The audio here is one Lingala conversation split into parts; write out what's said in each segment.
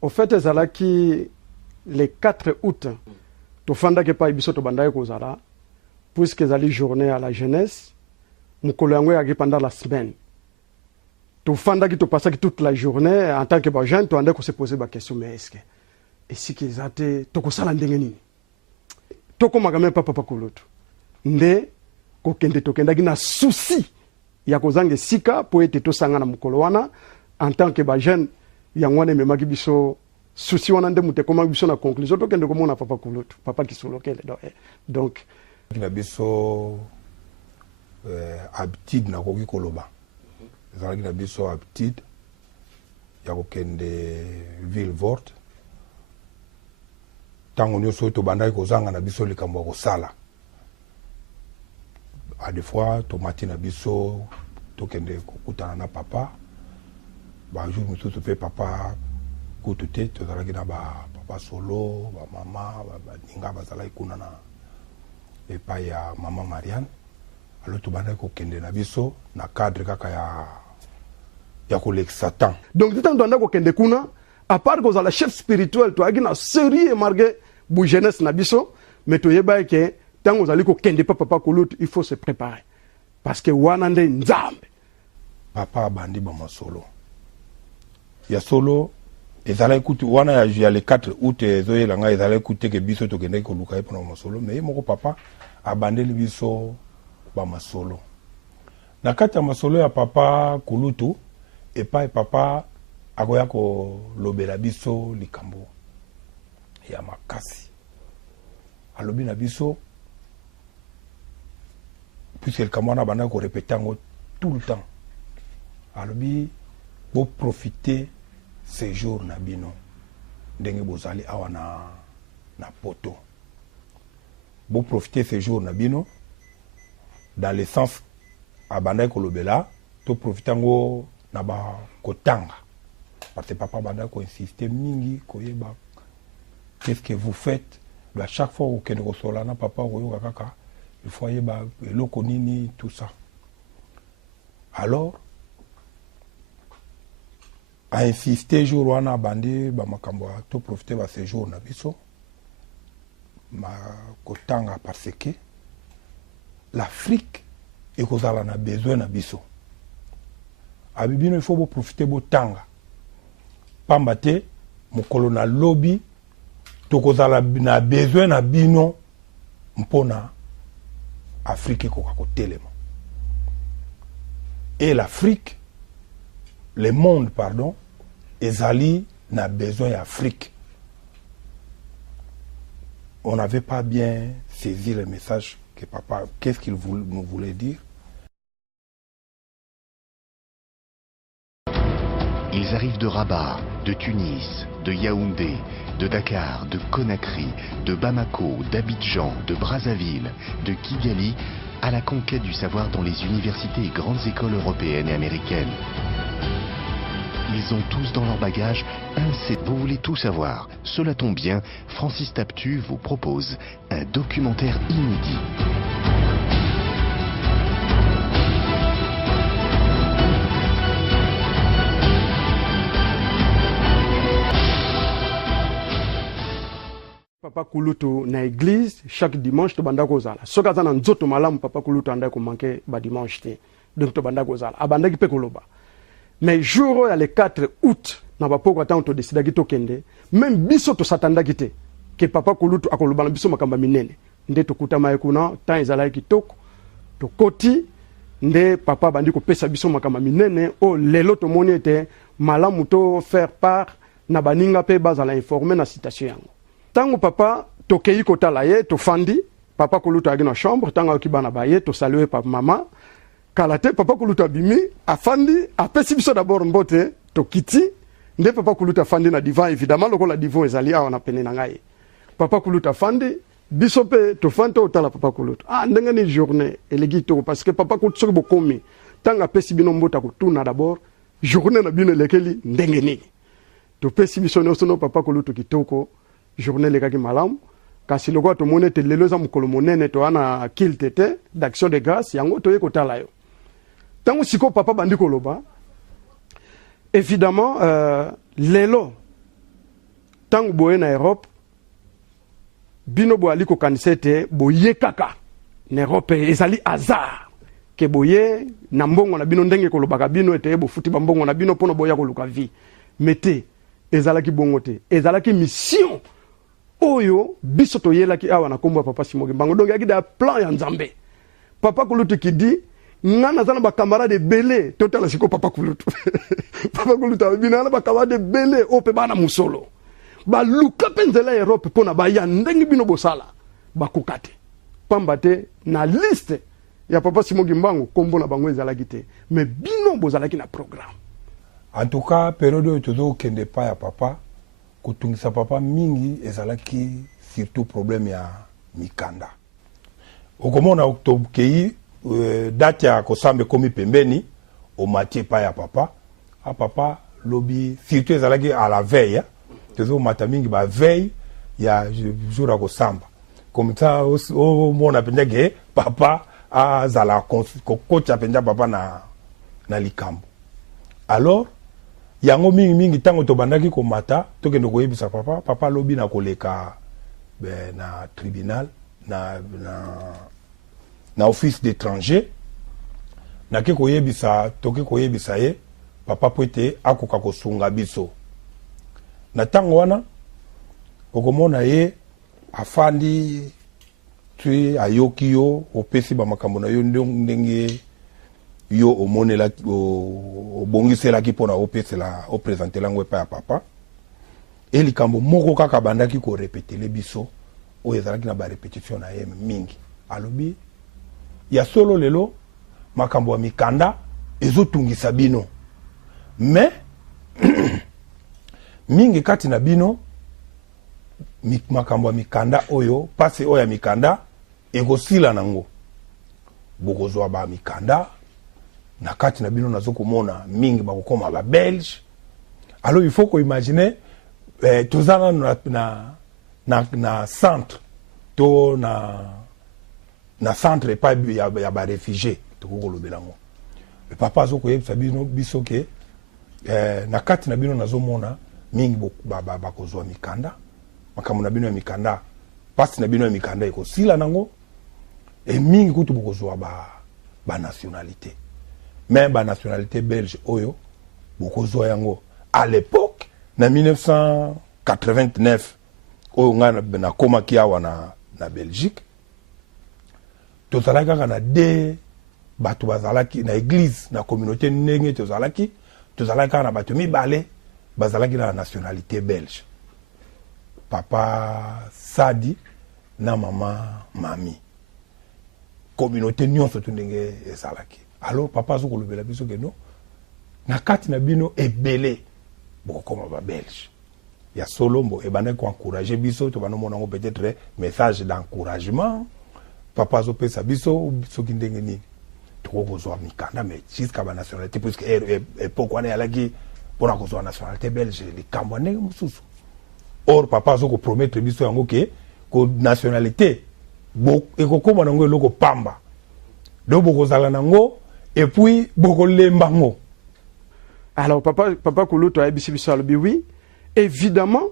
Au fait, ezalaki le 4 août, tofandaki pa biso tobandaki kozala, puisque ezali journée à la jeunesse, mukolo yango yaki pendant la semaine. Tofandaki topasaki toute la journée en tant que jeune, toandaki ko se poser ba question, mais est-ce que esiki ezate tokosala ndenge nini? Tokomaka même papa Kulutu. Nde kokende tokendaki na souci ya kozanga sika po ete tosanga na mukolo wana en tant que jeune yango wana memaki biso souci wana nde mutekoma biso na conclusion tokende komona papa Kulutu, papa Kisolokele. Donc na biso habitude na koki koloba. Ezalaki na biso habitude ya kokende ville forte. Tango nyonso tobandaki kozanga na biso likambo ya kosala. A des fois tomati na biso tokende kokutana na papa. Ba jour mosusu pe papa kutu te tozalaki na ba papa solo, ba mama, ba ninga bazalaki kuna na epai ya mama Marianne. Alors tobandaki kokende na biso na cadre kaka ya kolekisa temps. Donc tout temps tobandaki kokende kuna, à part kozala chef spirituel toyaki na sérieux marqué bu jeunesse na biso, mais toyeba ke tango ozali kokende pa papa Kulutu, il faut se préparer parce que wana nde nzambe. Papa abandi ba masolo. Ya solo ezala kutu wana ya le 4 août ezoyela nga ezala kutu ke biso tokende ko luka epona masolo, mais moko papa abandeli biso ba masolo. Na kati ya masolo ya papa Kulutu epai papa akoya ko lobela biso likambo ya makasi. Alobi na biso puisque le kamwana bana ko répéter ngo tout le temps. Alobi bo profiter ces jours na bino ndenge bozali awa na poto. Bo profiter ces jours na bino dans le sens abanda ko lobela to profiter ngo na ba kotanga. Parce que papa banda ko insister mingi ko yeba qu'est-ce que vous faites à chaque fois que nous recevons papa oyoka kaka il faut yeba eloko nini tout ça. Alors a insisté jour wana bandi ba makambo to profiter ba ces jours na biso ma kotanga parce que l'Afrique est kozala na besoin na biso. Abibino il faut bo profiter bo tanga. Pambate mokolo na lobby tokozala na besoin na bino mpona Afrique koka kotelema. Et l'Afrique, le monde pardon, ezali na besoin d'Afrique. On n'avait pas bien saisi le message que papa, qu'est-ce qu'il nous voulait dire. Ils arrivent de Rabat, de Tunis, de Yaoundé, de Dakar, de Conakry, de Bamako, d'Abidjan, de Brazzaville, de Kigali, à la conquête du savoir dans les universités et grandes écoles européennes et américaines. Ils ont tous dans leur bagage un CD. Vous voulez tout savoir? Cela tombe bien, Francis Taptu vous propose un documentaire inédit. Papa Kulutu na église chaque dimanche to banda kozala. Soka za na nzoto malamu papa Kulutu anda ko manquer ba dimanche te. Donc to banda kozala. Abanda ki pe koloba. Mais jour ya le 4 août na ba poko tant to décida ki to kende, même biso to satanda ki te. Que papa Kulutu akoloba na biso makamba minene. Nde to kutama ekuna tant ezala ki toko. To koti nde papa bandi ko pesa biso makamba minene o lelo to moni ete malamu to faire part na baninga pe bazala informer na citation yango. Tango papa tokei kotala ye to fandi papa Kulutu agi na chambre tango akibana ba ye to saluer papa mama kalate papa Kulutu abimi afandi apesi biso d'abord mbote to kiti nde papa Kulutu afandi na divan évidemment lokola divan ezali awa na pene na ngai papa Kulutu afandi biso pe to fanta otala papa Kulutu ndenge ni journée elegi to parce que papa Kulutu soki bokomi tango apesi bino mbota kotuna d'abord journée na bino lekeli ndenge nini to pesi biso no papa Kulutu kitoko journée les gars malam kasi loko to monete lelo za mukolo monene to ana kiltete d'action de grâce yango to yeko tala yo tango siko papa bandi koloba évidemment lelo tango boye na Europe bino boali ko kanisete boye kaka na Europe ezali hasard ke boye na mbongo na bino ndenge ko lobaka bino ete bo futi ba mbongo na bino pono boya ko luka vie mete ezalaki bongo te ezalaki mission oyo biso toyelaki awa na kombo papa Simoki Mbango donc yaki da plan ya Nzambe papa Kulutu ki di ngana zana ba camarade belé totala siko papa Kulutu papa Kulutu bina na ba camarade belé ope bana musolo ba luka penzela Europe pona ba ya ndenge bino bosala ba kokate pambate na liste ya papa Simoki Mbango kombo na bango ezalaki te mais bino bozalaki na programme. En tout cas période tozo kende pa ya papa kutungisa papa mingi ezalaki surtout problème ya mikanda okomona octobre kei date ya kosambe komi pembeni o matie pa ya papa a papa lobi surtout ezalaki à la veille tozo mata mingi ba veille ya jour ya kosamba comme ça o mona pendeke papa azala kocha penja papa na likambo alors yango mingi tango tobandaki komata tokende koyebisa papa lobi na koleka na tribunal na office d'étranger na ke koyebisa toke koyebisa ye papa poete akoka kosunga biso na tango wana okomona ye afandi tu ayoki yo opesi ba makambo na yo ndenge yo omonela obongiselaki mpona opesela opresentela ngo epa ya papa e likambo moko kaka bandaki korepetele biso oyo ezalaki na barepetition na ye mingi alobi ya solo lelo makambo ya mikanda ezotungisa bino mais mingi kati na bino makambo ya mikanda oyo pase oyo ya mikanda ekosila nango bokozwa ba mikanda na kati na bino nazokomona mingi bakokoma ba belge alors il faut qu'on imagine tozana na centre to na centre pa ya ba réfugié tokolobela ngo papa azokoyebisa bino biso ke na kati na bino nazomona mingi bakozwa mikanda makambo na bino ya mikanda pasi na bino ya mikanda ekosila nango e mingi kutu bokozwa ba nationalité même ba nationalité belge oyo bokozwa yango à l'époque na 1989 oyo nga na komaki awa na Belgique tozalaki kaka na de bato bazalaki na église na communauté ndenge tozalaki kaka na bato mibale bazalaki na nationalité belge papa Sadi na mama Mami communauté nyonso to ndenge ezalaki alors papa azokolobela biso ke no na kati na bino ebele bokoma ba belge ya solo mbo ebanda ko encourager biso to banomona ngo peut-être message d'encouragement papa azopesa biso soki ndenge nini tokozwa mikanda mais jusqu'à ba nationalité puisque époque wana yalaki pona kozwa nationalité belge likambo ndenge mususu or papa azoko promettre biso yango ke ko nationalité ekokoma nango eloko pamba do bokozala nango et puis bokolemba ngo. Alors papa Kulutu ayebisi biso alobi oui évidemment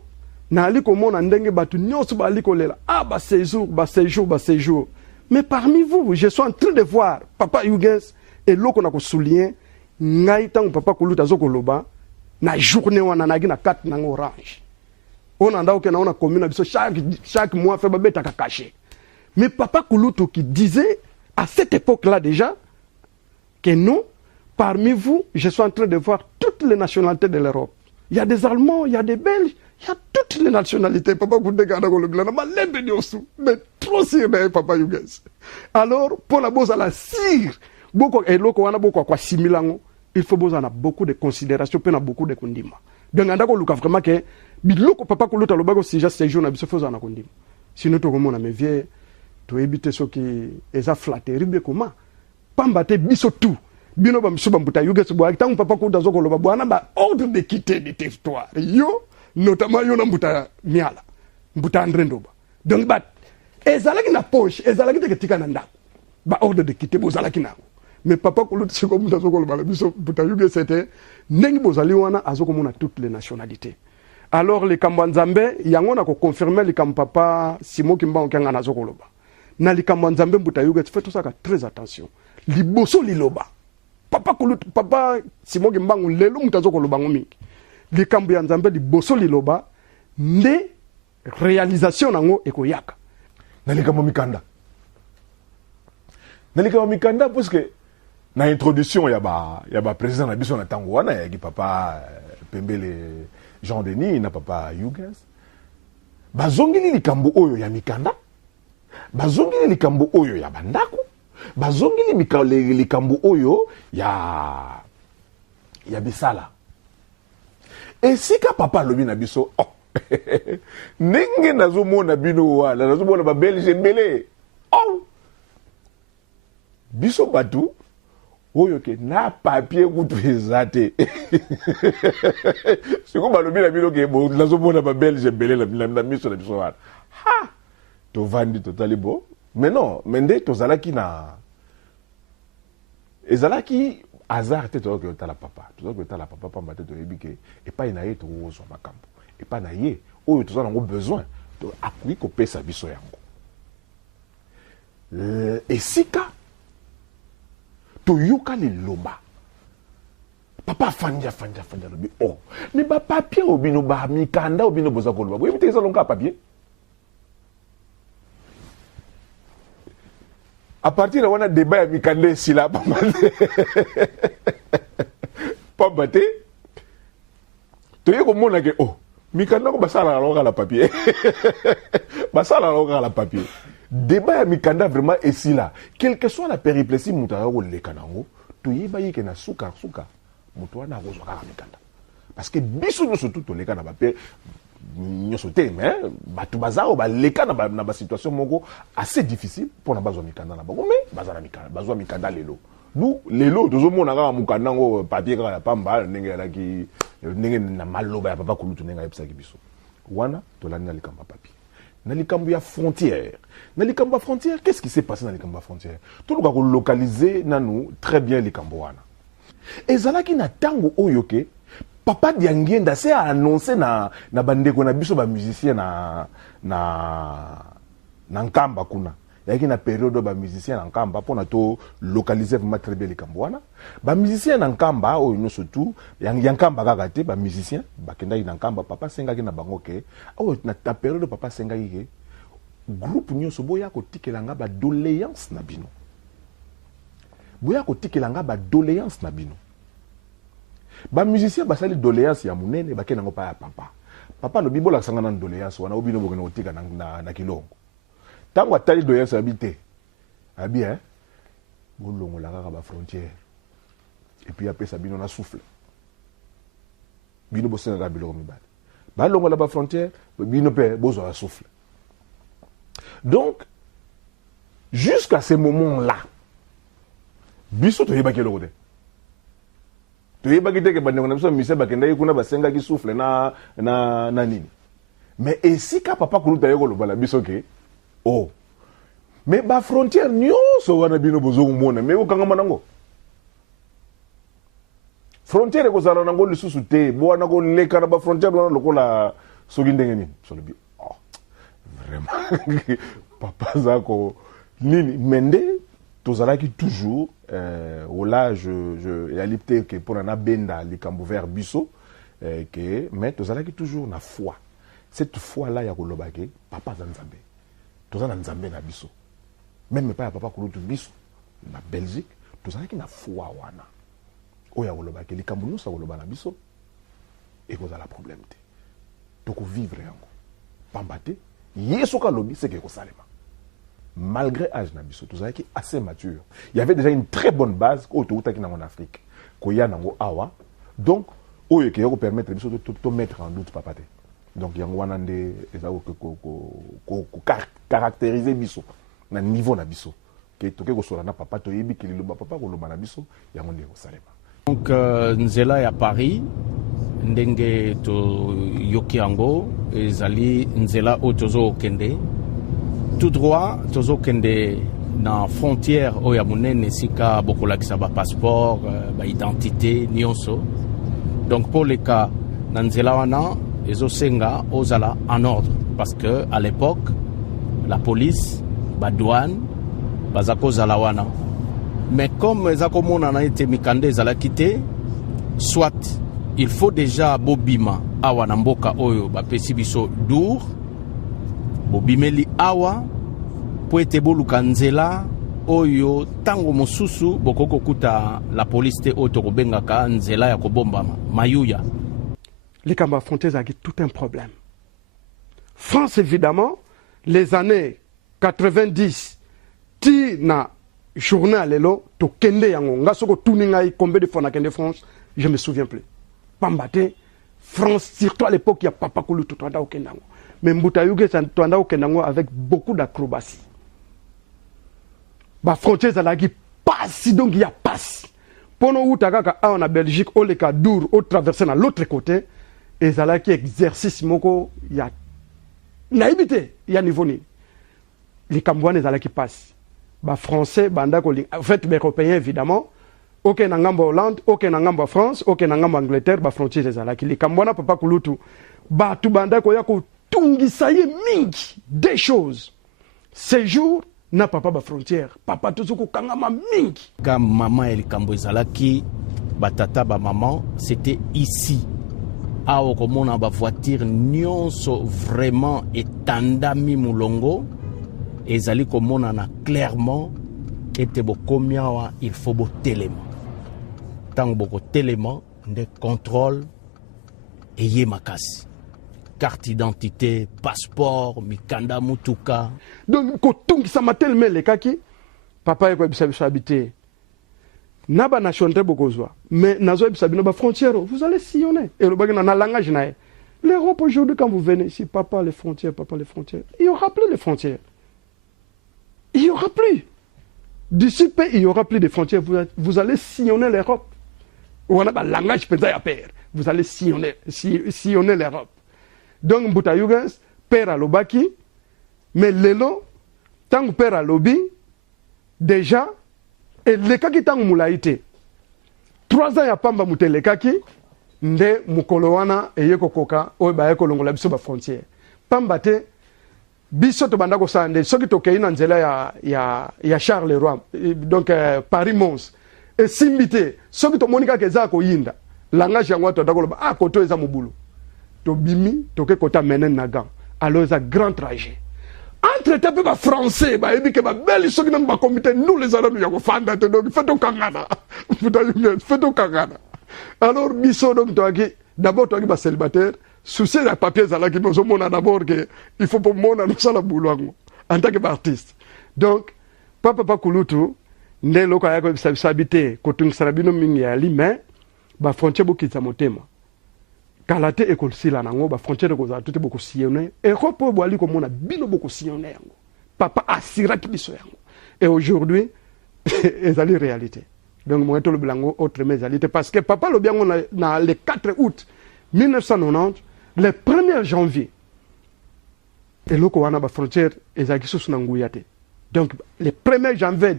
naali komona ndenge batu nyonso bali kolela ba séjour mais parmi vous je suis en train de voir papa Yugens eloko na ko souligner ngai tango papa Kulutu azokoloba na journée wana nagi na 4 nango orange on anda oke na ona commune biso chaque mois fait babeta ka caché mais papa Kulutu qui disait à cette époque-là déjà que non, parmi vous, je suis en train de voir toutes les nationalités de l'Europe. Il y a des Allemands, il y a des Belges, il y a toutes les nationalités. Papa mais trop sûr, papa Yugens. Alors, pour la bose à la cire, il faut beaucoup de considération, beaucoup de condiments. Donc, on a vraiment que papa Kulutu a le si j'ai séjour, on a besoin de condiments. Sinon, tout le monde a mes vieux. To éviter ce qui est flatté ribe comment pambate biso tout bino ba msuba mbuta Yugens bo tangu papa ko dazo ko loba bwana ba ordre de quitter le territoire yo notamment yo na mbuta miala mbuta andrendoba donc ba ezalaki na poche ezalaki teketika na ndako ba ordre de quitter bo zalaki nako mais papa ko lutu siko mbuta zo ko loba biso mbuta Yugens c'était ndenge bozali wana azoko mona toutes les nationalités alors likambo ya nzambe yango na koconfirme likambo papa Simo Kimbangu kyanga nazo koloba na likambo ya nzambe mbuta yuga fais tout ça très attention liboso liloba papa Simo Kimbangu lelo mutazo koloba mingi likambo ya nzambe liboso liloba nde réalisation nango ekoyaka na likambo mikanda parce que na introduction ya ba président na biso na tango wana ya ki papa Pembele Jean Denis na papa Yugas bazongeli likambo oyo ya mikanda bazongeli likambo oyo ya bandako bazongeli likambo oyo ya bisala esika papa lobi na biso ndenge nazomona bino wana nazomona ba Belge mbele biso batu oyo ke na papier kutu ezate siko balobi na bino ke bo nazomona ba Belge mbele na miso na biso wana ha to vandi totali bo mais non mende tozalaki na ezalaki hasard te to ke tala papa pamba te to yebike et pas na ye to ozo makambo et pas na ye oyo tozana ngo besoin to akui ko pesa biso yango esika to yuka liloba papa fanja lobi mais ba papier obino ba mikanda obino boza koloba boyebi te ezalonga papier à partir de wana débat ya mikanda esila pambate toye komona ke mikanda ko basala longa la papier débat ya mikanda vraiment esila quelle que soit la périplétie muta ko lekanango toyeba yeke na suka muto wana ko zwaka mikanda parce que biso nyoso tout leka na ba nyoso te mais batu bazao ba leka na ba situation moko assez difficile pour na bazwa mikanda na bango mais bazana mikanda bazwa mikanda lelo nous lelo tozomona kaka mukanda ngo papier kaka ya pamba ndenge alaki ndenge na maloba ya papa kulutu ndenge ayebisaki biso wana tolani na likambo ya papier na likambo ya frontière qu'est-ce qui s'est passé na likambo ya frontière toluka ko localiser nanu très bien likambo wana ezalaki na tango oyo ke papa Diangienda s'est annoncé na bandeko na biso ba musicien na Nkamba kuna yaki na période ba musicien na Nkamba pona to localiser vraiment très bien likambo wana ba musicien na Nkamba oyo no surtout ya Nkamba kaka te ba musicien bakenda na Nkamba papa sengaki na bango ke oyo na période papa sengaki ke groupe nyonso boya ko tikelanga ba doléance na bino ba musicien basali doléance ya munene bakena ngo pa ya papa no bibola sangana na doléance wana obino bokena otika na kilongo tango atali doléance habité abi bolongo la kaka ba frontière et puis après ça bino na souffle bino bosenga ka biloko mibale ba longo la ba frontière bino pe bozo la souffle donc jusqu'à ce moment là biso to yeba keloko te toyebaki te ke bandeko na biso mise bakendaki kuna basengaki souffle na nini mais esika papa kuluta ye koloba na biso ke mais ba frontière nyonso wana bino bozokomona mais okangama nango frontière ekozala nango lisusu te bo wana koleka na ba frontière wana lokola soki ndenge nini solobi vraiment papa zako nini mende tozalaki toujours là je yalipte que pour na benda likambo vers biso que mais tozalaki toujours na foi cette foi là ya kolobake papa za nzambe tozana nzambe na biso même pas ya papa kulutu biso na Belgique tozalaki na foi wana oya kolobake likambo nyonso koloba na biso ekozala problème te toko vivre yango pamba te yesu kalobi c'est que kosalema malgré âge nabiso tozalaki assez mature il y avait déjà une très bonne base autoutaki na en Afrique koya nango awa donc oyo ke yako permettre biso to mettre en doute papa te donc yango wana nde ezako ko caractériser biso na niveau na biso ke toke ko sola na papa to yebi ke liloba papa ko loba na biso yango nde ko salema donc nzela ya Paris ndenge to yoki yango ezali nzela otozo kende tout droit tozo kende na frontière oya munene sika bokolakisa ba passeport ba identité nyonso donc pour les cas na nzela wana ezosenga ozala en ordre parce que à l'époque la police, la douane, bazako zala wana. Mais comme ezako mona na ete mikande zala quitté, soit il faut déjà bobima awa na mboka oyo ba pesi biso dur, bobimeli awa po ete boluka nzela oyo tango mosusu bokoko kuta la police te oyo tokobengaka nzela ya kobombama mayuya. Les Kamba frontières a tout un problème. France, évidemment, les années 90, ti na journal lelo to kende yango nga soko tuninga combien de fois na kende France, je me souviens plus. Pambate France, surtout à l'époque il y a Papa Koulou to tanda au kendango. Mais Mbuta Yuge tanda au kendango avec beaucoup d'acrobatie. Ba frontières la qui passe donc il y a passe. Pono utakaka a en Belgique au le cas dur au traverser dans l'autre côté et ça qui exercice moko il y a naïbité il y a niveau ni les Cambouanais ça qui passe ba français banda ko en fait les européens évidemment aucun ngambo Hollande aucun ngambo France aucun ngambo Angleterre ba frontières ça qui les Cambouana papa kulutu ba tu banda ko ya ko tungisa ye mingi des choses ces jours na papa ba frontière papa tuzuko kangama mingi quand maman el kambo ezalaki batata ba maman c'était ici awo komona ba voiture nyonso vraiment etandami mulongo ezali komona na clairement ete bokomi awa il faut botelema tango boko telema nde contrôle eye makasi carte d'identité passeport mikanda mutuka donc kotungisa matelme le kaki papa eko bisa habité Naba nationalité bokozwa mais nazo bisabino ba frontière vous allez sillonner et le bagage na langage na l'Europe aujourd'hui quand vous venez ici papa les frontières il y aura plus de frontières il y aura plus d'ici peu il y aura plus de frontières vous allez sillonner l'Europe ou on a ba langage peut ya père vous allez sillonner l'Europe donc Mbuta Yugas père à lobaki mais lelo tant père à lobby déjà et les kaki tangu mulaite 3 ans ya pamba mutele kaki nde mukolo wana eyeko koka oyo ba yeko longola biso ba frontière pamba te biso to banda ko sande soki to keina nzela ya Charles Leroy donc Paris Mons et simbité soki to monika keza ko yinda langage yango to ndakoloba koto eza mubulu to bimi to ke kota menen naga alors ça grand trajet entre temps ba français ba ebi ke ba belle soki na ba comité nous les arabes ya ko fanda te donc fait au kangana fait au kangana alors biso donc to aki d'abord to aki ba célibataire souci la papier za la ki bozo mona d'abord que il faut pour mona no sala boulot en tant que artiste donc papa kulutu nde loko ya ko habité ko tungisa bino mingi ya lime ba frontière bokitsa motema kalate école sila nango ba frontière ko za tout beaucoup sillonner Europe bo ali ko mona bino beaucoup sillonner yango papa asira biso yango et aujourd'hui ezali réalité donc moi to le blanco autre mais réalité parce que papa lo bien on a le 4 août 1990 le 1er janvier et loko wana ba frontière ezaki sous na nguyate donc le 1er janvier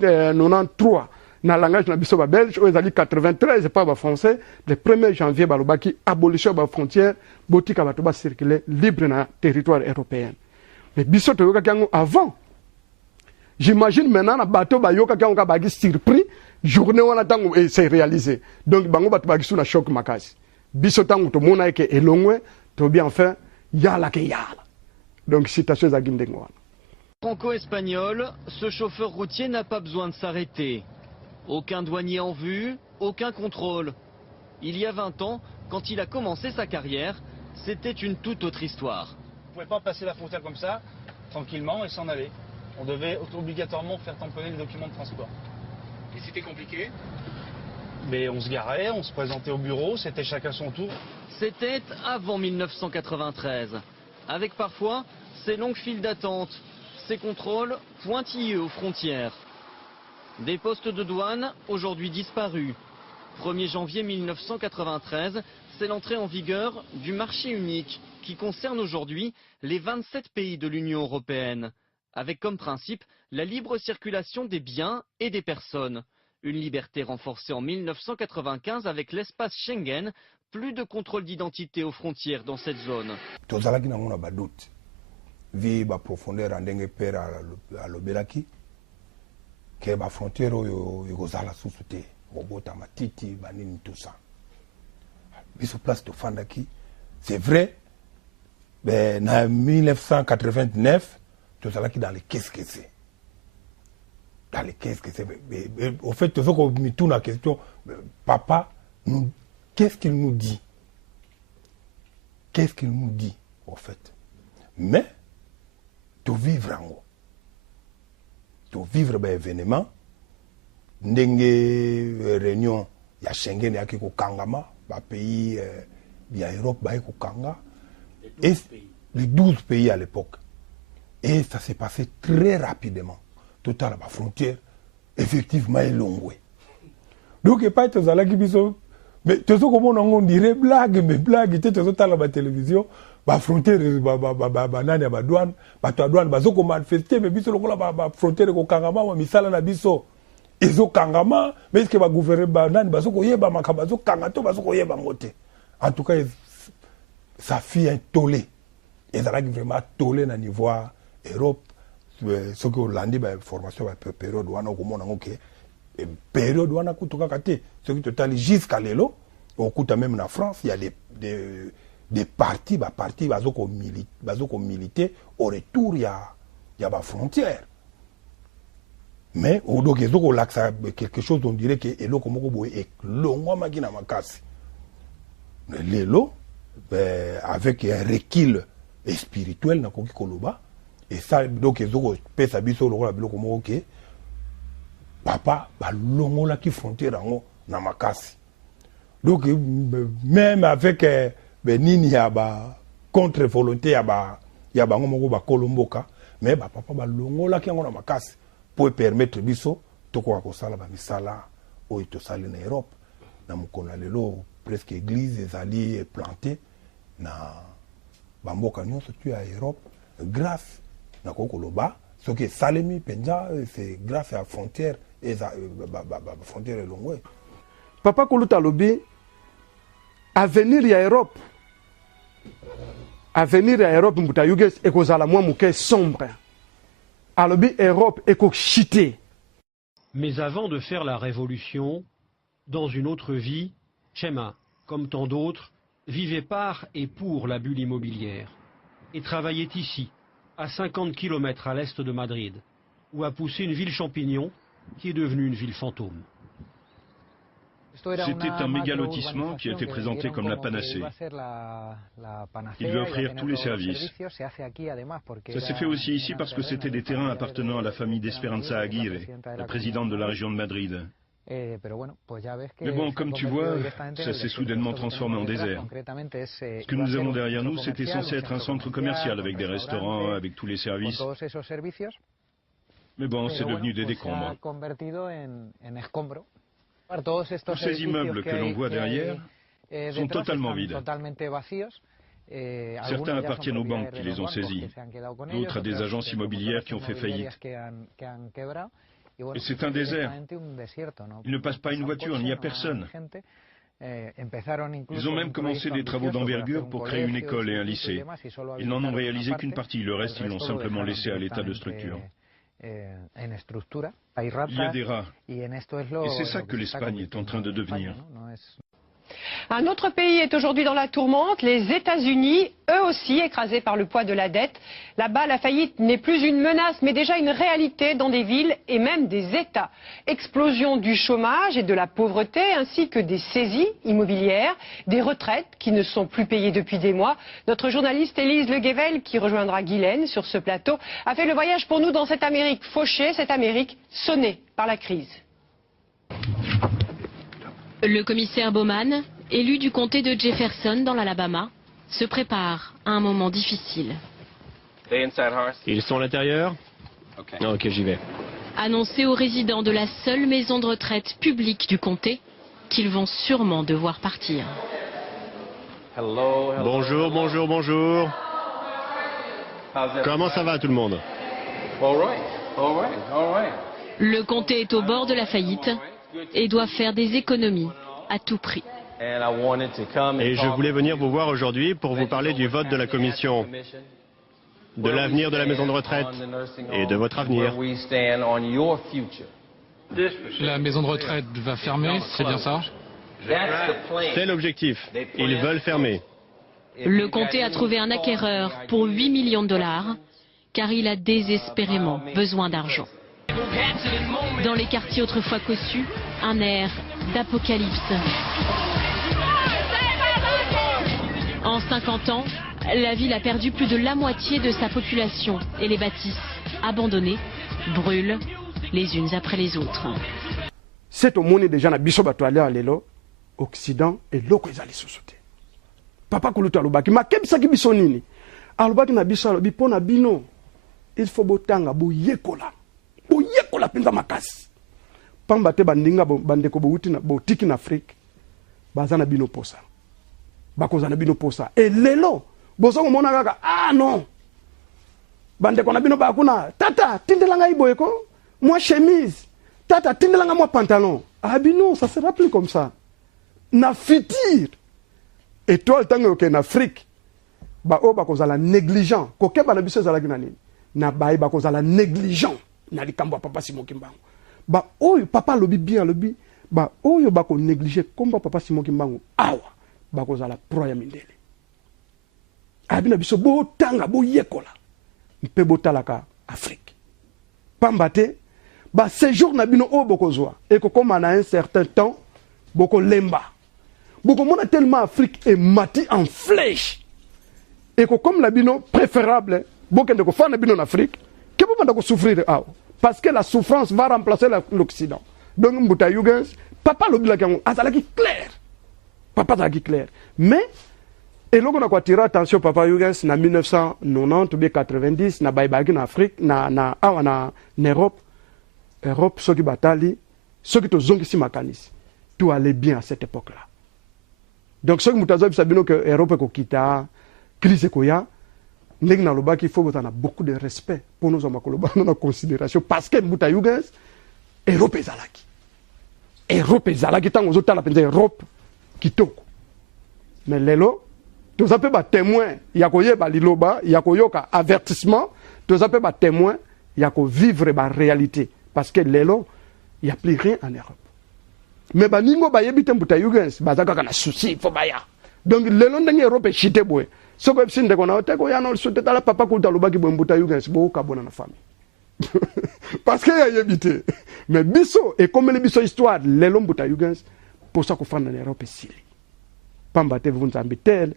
93 na langage na biso ba belge o ezali 93 pas ba français le 1er janvier balobaki abolition ba frontière botika bato ba circuler libre na territoire européen mais biso to yoka kango avant j'imagine maintenant na bato ba yoka kango ka bagi surpris journée wana tango et c'est réalisé donc bango bato bagi sous na choc makasi biso tango to mona ke elongwe to bien enfin yala ke yala donc citation za gindengo wana franco-espagnol, ce chauffeur routier n'a pas besoin de s'arrêter. Aucun douanier en vue, aucun contrôle. Il y a 20 ans, quand il a commencé sa carrière, c'était une toute autre histoire. On ne pouvait pas passer la frontière comme ça, tranquillement, et s'en aller. On devait obligatoirement faire tamponner les documents de transport. Et c'était compliqué? Mais on se garait, on se présentait au bureau, c'était chacun son tour. C'était avant 1993, avec parfois ces longues files d'attente, ces contrôles pointilleux aux frontières. Des postes de douane aujourd'hui disparus. 1er janvier 1993, c'est l'entrée en vigueur du marché unique qui concerne aujourd'hui les 27 pays de l'Union européenne, avec comme principe la libre circulation des biens et des personnes. Une liberté renforcée en 1995 avec l'espace Schengen, Plus de contrôle d'identité aux frontières dans cette zone. tozalaki nango na badoute vi baprofondeur ya ndenge pere alobelaki ke bafrontière oyo ekozala susu te kobota matiti banini tout ça biso place tofandaki c'est vrai na 1989 tozalaki dans les qu'est-ce dans les qu'est-ce au fait tozoko mituna question papa nous qu'est-ce qu'il nous dit au fait mais de vivre en haut de vivre événement ndenge réunion ya Schengen yaki ko kangama ba pays ya Europe ba ko kanga et les 12 pays à l'époque et ça s'est passé très rapidement tout à la frontière effectivement elongwe donc et pas tozalaki biso mais tozo komona on dirait blague mais blague te tozo tala ba télévision ba frontière ba nani ba douane bazoko manifester mais biso lokola ba frontière ko kangama wa misala na biso ezo kangama mais est-ce que ba gouverner ba nani bazoko yeba makaba bazoko kanga to bazoko yeba ngote en tout cas ça fit un tollé et ça a vraiment tollé na niveau Europe ce que Hollande ba formation ba période wana komona ngoke période wana kutoka kate ce qui total jusqu'à lelo on coûte même en France il y a des partis bazoko militer au retour il y a ba frontière mais au donc ezoko laxa quelque chose on dirait que eloko moko boye et longwa makina makasi lelo avec un recul spirituel na koki koloba et ça donc ezoko pesa biso lokola biloko moko ke papa balongola ki frontière ngo na makasi donc même avec nini ya ba contre volonté ya ba ngomoko ba kolomboka mais ba papa balongola ki ngo na makasi pour permettre biso toko ko sala ba misala o to sala na Europe na mukona lelo presque église ezali plantée na ba mboka nyonso tu ya Europe grâce na kokoloba ce que salemi penja c'est grâce à frontière et frontière longue papa koluta lobi avenir ya Europe mbuta yuges ekozala mwa muke sombre alobi Europe ekochité. Mais avant de faire la révolution, dans une autre vie, Chema, comme tant d'autres, vivait par et pour la bulle immobilière et travaillait ici, à 50 km à l'est de Madrid, où a poussé une ville champignon qui est devenue une ville fantôme. C'était un méga lotissement qui a été présenté comme la panacée. Il devait offrir tous les services. Ça s'est fait aussi ici parce que c'était des terrains appartenant à la famille d'Esperanza Aguirre, la présidente de la région de Madrid. Mais bon, comme tu vois, ça s'est soudainement transformé en désert. Ce que nous avons derrière nous, c'était censé être un centre commercial avec des restaurants, avec tous les services. Mais bon, c'est devenu des décombres. Tous ces immeubles que l'on voit derrière sont totalement vides. Certains appartiennent aux banques qui les ont saisis, d'autres à des agences immobilières qui ont fait faillite. Et c'est un désert. Il ne passe pas une voiture, il n'y a personne. Ils ont même commencé des travaux d'envergure pour créer une école et un lycée. Ils n'en ont réalisé qu'une partie, le reste ils l'ont simplement laissé à l'état de structure. Il y a des rats. Et c'est ça que l'Espagne est en train de devenir. Un autre pays est aujourd'hui dans la tourmente, les États-Unis, eux aussi écrasés par le poids de la dette. Là-bas, la faillite n'est plus une menace, mais déjà une réalité dans des villes et même des États. Explosion du chômage et de la pauvreté, ainsi que des saisies immobilières, des retraites qui ne sont plus payées depuis des mois. Notre journaliste Élise Le Guével, qui rejoindra Guylaine sur ce plateau, a fait le voyage pour nous dans cette Amérique fauchée, cette Amérique sonnée par la crise. Le commissaire Bowman, élu du comté de Jefferson dans l'Alabama, se prépare à un moment difficile. Ils sont à l'intérieur ? Ok, j'y vais. Annoncé aux résidents de la seule maison de retraite publique du comté qu'ils vont sûrement devoir partir. Bonjour, bonjour, bonjour. Comment ça va tout le monde ? Le comté est au bord de la faillite et doit faire des économies à tout prix. Et je voulais venir vous voir aujourd'hui pour vous parler du vote de la commission, de l'avenir de la maison de retraite et de votre avenir. La maison de retraite va fermer, c'est bien ça? C'est l'objectif. Ils veulent fermer. Le comté a trouvé un acquéreur pour 8 millions de dollars, car il a désespérément besoin d'argent. Dans les quartiers autrefois cossus, un air d'apocalypse. En 50 ans, la ville a perdu plus de la moitié de sa population et les bâtisses, abandonnées, brûlent les unes après les autres. C'est au monde déjà na biso bato aller à l'élo, Occident et loko ezali sosute. Papa kuluta alobaki makebisaki biso nini? Alobaki na biso alobi pona bino. Il faut botanga boyekola. Boyekola penza makasi. Pamba te bandinga bandeko bouti na botiki na Afrique. Bazana bino posa. Bakozana bino posa. Et lelo bozo komona kaka ah non. Bandeko na bino bakuna tata tindelanga iboyeko. Moi chemise. Tata tindelanga moi pantalon. Ah bino ça sera plus comme ça. Na fitir. Et toi le temps que en Afrique ba o bakozala négligent. Kokeba na biso zalaki na nini? Na bayi bakozala négligent. Na likambo papa Simon Kimbangu. Ba oyo papa lobi bien lobi ba oyo bako négliger komba papa Simon Kimbangu. Awa bakozala proya mindele. Abina biso bo tanga bo yekola. Mpe botalaka Afrique. Pambate ba séjour na bino o bokozwa et ko comme na un certain temps boko lemba. Boko mona tellement Afrique est mati en flèche. Et que comme la bino préférable bokende ko fa na bino en Afrique que vous mandako souffrir parce que la souffrance va remplacer l'Occident. Donc Mbuta Yugens papa lobi la kango azalaki clair. Papa azalaki clair. Mais et là on a attiré attention papa Yugens na 1990 ou bien 90 na baibagi en Afrique na Europe ceux qui batali ceux qui tozongi si makanisi tout allait bien à cette époque-là. Donc ceux qui mutazo bisabino que Europe ko kita crise koya ndenge na lobaki il faut qu'on a beaucoup de respect pour nos amakoloba na considération parce que Mbuta Yugens Europe ezalaki tango zotala penza Europe kitoko. Mais lelo tozape ba témoin ya koyeba liloba ya koyoka avertissement tozape ba témoin ya ko vivre ba réalité parce que lelo il y a plus rien en Europe. Mais ba ningo ba yebite Mbuta Yugens bazaka na souci il faut baya. Donc lelo ndenge Europe chité boy. Soko epsinde kona oteko ya no sote tala papa ko talobaki bo Mbuta Yugens bo ka bona na famille. Parce que ya yebite. Mais biso et comme les biso histoire lelo Mbuta Yugens pour ça ko fanda na Europe sili. Pamba te vous nzambi tel.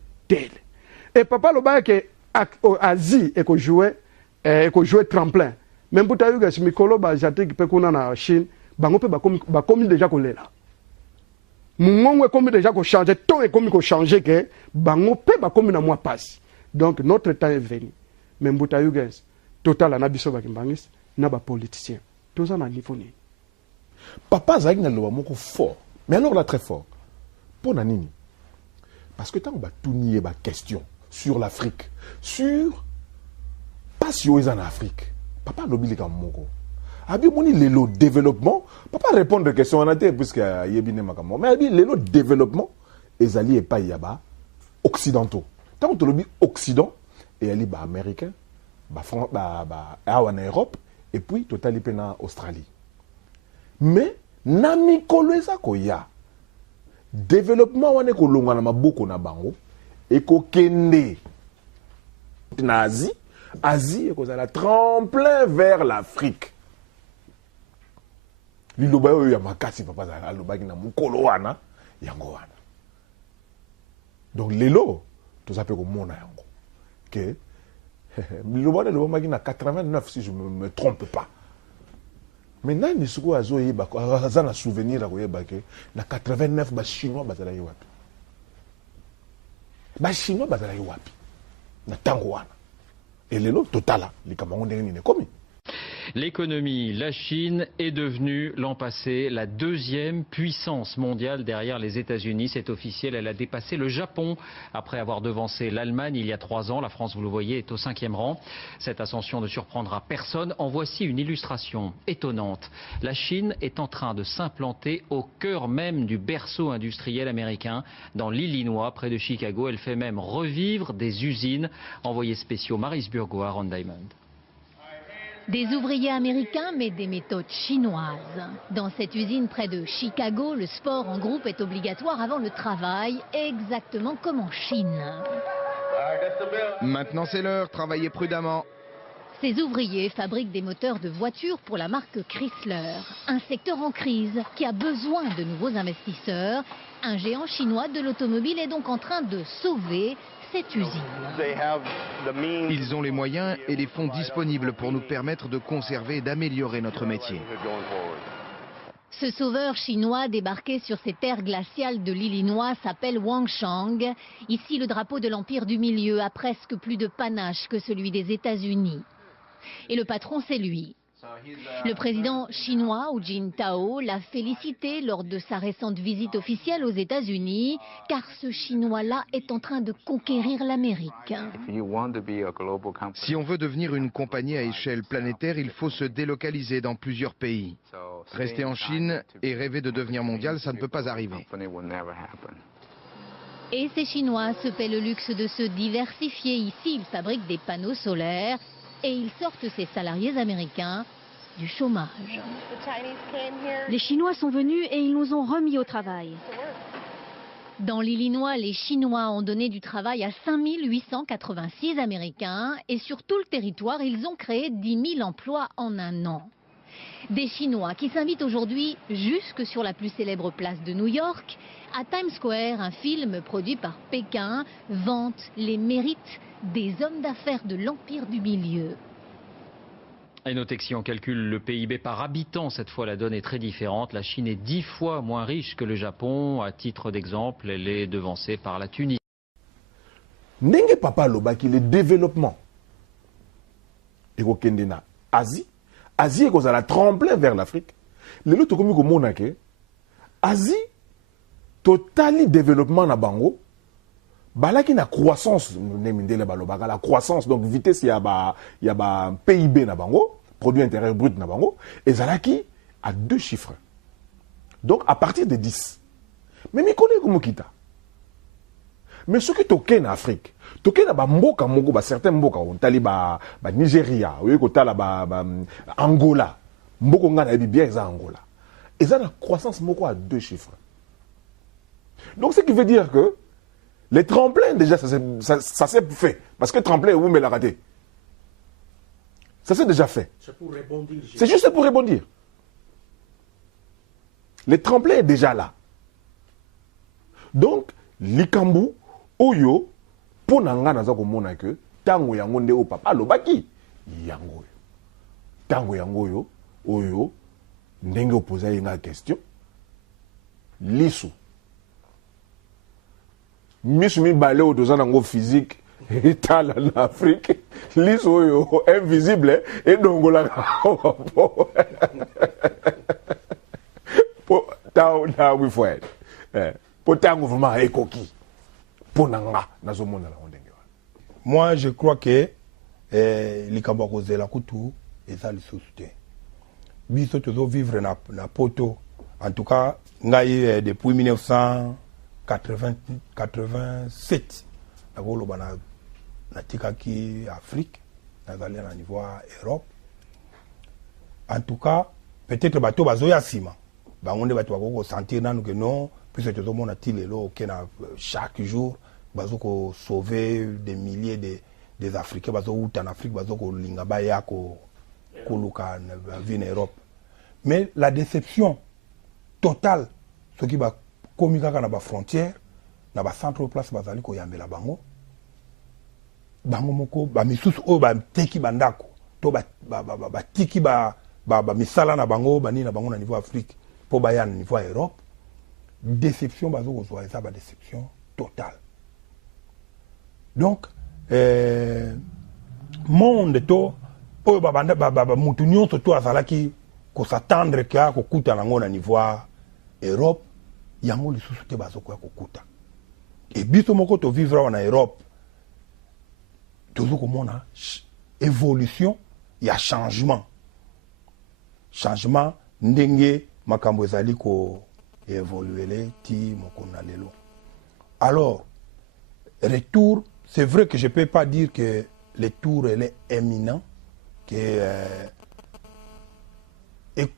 Et papa loba que Asie et ko jouer tremplin. Même Mbuta Yugens mikolo ba asiatique pe kuna na Chine bango pe ba komi déjà ko lela. Mungongo est comme déjà qu'on change, ton est comme qu'on change que bango pe ba comme na moi passe. Donc notre temps est venu. Mais Mbuta Yugens total na biso ba kimbangis na ba politicien. Tout ça na niveau ni. Papa Zagin na loba moko fort. Mais alors là très fort. Pour nanini. Parce que tant on va tout nier ba question sur l'Afrique, sur pas si en Afrique. Papa lobi le moko. Abi moni le développement, papa répondre aux questions on a dit puisque yebine makamo. Mais abi le développement ezali et pas yaba occidentaux. Tant que lobi occident et ali ba américain, ba en Europe et puis totali pena Australie. Mais na mikolo eza koya. Développement wane ko longa na maboko na bango et ko kende na Asie ko la tremplin vers l'Afrique. Liloba yo ya makasi papa za alobaki na mukolo wana yango wana. Donc lelo to zape ko mona yango que liloba le bomaki na 89 si je me trompe pas. Maintenant ni suko azo yeba ko azana souvenir ko yeba que na 89 ba chinois bazala yowapi. Ba chinois bazala yowapi. Na tango wana. Et lelo totala likamango ndenge ni komi. L'économie, la Chine est devenue l'an passé la deuxième puissance mondiale derrière les États-Unis. C'est officiel, elle a dépassé le Japon après avoir devancé l'Allemagne il y a 3 ans. La France, vous le voyez, est au 5e rang. Cette ascension ne surprendra personne. En voici une illustration étonnante. La Chine est en train de s'implanter au cœur même du berceau industriel américain, dans l'Illinois, près de Chicago. Elle fait même revivre des usines. Envoyés spéciaux Maryse Burgoa, Ron Diamond. Des ouvriers américains, mais des méthodes chinoises. Dans cette usine près de Chicago, le sport en groupe est obligatoire avant le travail, exactement comme en Chine. Maintenant c'est l'heure, travaillez prudemment. Ces ouvriers fabriquent des moteurs de voitures pour la marque Chrysler, un secteur en crise qui a besoin de nouveaux investisseurs. Un géant chinois de l'automobile est donc en train de sauver cette usine. Ils ont les moyens et les fonds disponibles pour nous permettre de conserver et d'améliorer notre métier. Ce sauveur chinois débarqué sur ces terres glaciales de l'Illinois s'appelle Wang Shang. Ici, le drapeau de l'Empire du Milieu a presque plus de panache que celui des États-Unis. Et le patron, c'est lui. Le président chinois Hu Jintao l'a félicité lors de sa récente visite officielle aux États-Unis, car ce Chinois-là est en train de conquérir l'Amérique. Si on veut devenir une compagnie à échelle planétaire, il faut se délocaliser dans plusieurs pays. Rester en Chine et rêver de devenir mondial, ça ne peut pas arriver. Et ces Chinois se paient le luxe de se diversifier. Ici, ils fabriquent des panneaux solaires et ils sortent ces salariés américains du chômage. Les Chinois sont venus et ils nous ont remis au travail. Dans l'Illinois, les Chinois ont donné du travail à 5886 Américains et sur tout le territoire, ils ont créé 10 000 emplois en un an. Des Chinois qui s'invitent aujourd'hui jusque sur la plus célèbre place de New York. À Times Square, un film produit par Pékin vante les mérites des hommes d'affaires de l'Empire du Milieu. Et notez que si on calcule le PIB par habitant, cette fois la donne est très différente. La Chine est 10 fois moins riche que le Japon. À titre d'exemple, elle est devancée par la Tunisie. Ndenge papa lobaki le développement. Et au Kendena, Asie est comme ça la tremplin vers l'Afrique. Le lot comme ko monake. Asie totali développement na bango. Balaki na croissance, la croissance, donc vitesse, il y a PIB na bango, produit intérieur brut na bango, et Zalaki a 2 chiffres. Donc à partir de 10. Mais mi connaît comment kita. Mais ce qui toke en Afrique, toke na ba mboka moko ba certains mboka on tali ba Nigeria, oui ko tala ba Angola, mboko ngana bi bien za Angola. Et ça la croissance moko à 2 chiffres. Donc ce qui veut dire que les tremplins, déjà, ça s'est fait. Parce que tremplin, vous me l'a raté. Ça s'est déjà fait. C'est pour rebondir. C'est juste pour rebondir. Les tremplins est déjà là. Donc, likambu, oyo, ponanga naza komona que, tango yango nde o papa lobaki, yango yo. Tango yango yo, oyo, ndenge opposa yenga question, lisu. Misu mi balé au dozan nango physique et tal en Afrique liso yo invisible et donc la po tao na wi foi po tango vraiment ekoki ponanga nazomona la ndenge wa. Moi je crois que likambo kozela kutu eza lisusu te biso tozo vivre na poto en tout cas ngai depuis 1987 nakoloba natikaki Afrique nazali na niveau Europe. En tout cas peut-être bato bazoya sima bango nde bato bakoko sentir nanu que non puisque tozomona ti lelo ke na chaque jour bazoko sauver des milliers des Africains bazouta en Afrique bazoko linga baya ko koluka na vie en Europe. Mais la déception totale ce qui va komi kaka na ba frontière na ba centre place bazali ko yambela bango moko ba misusu o ba teki bandako to ba tiki ba misala na bango bani na bango na niveau Afrique po ba ya na niveau Europe. Déception bazo ko zoa ça ba déception totale. Donc monde to oyo mutu nyonso to azalaki s'attendre ka kokuta nango na niveau Europe yango lisusu te bazokoya kokuta et biso moko to vivre en Europe toujours komona évolution ya changement ndenge makambo ezali ko évoluer ti mokona lelo. Alors retour, c'est vrai que je peux pas dire que le tour elle est éminent que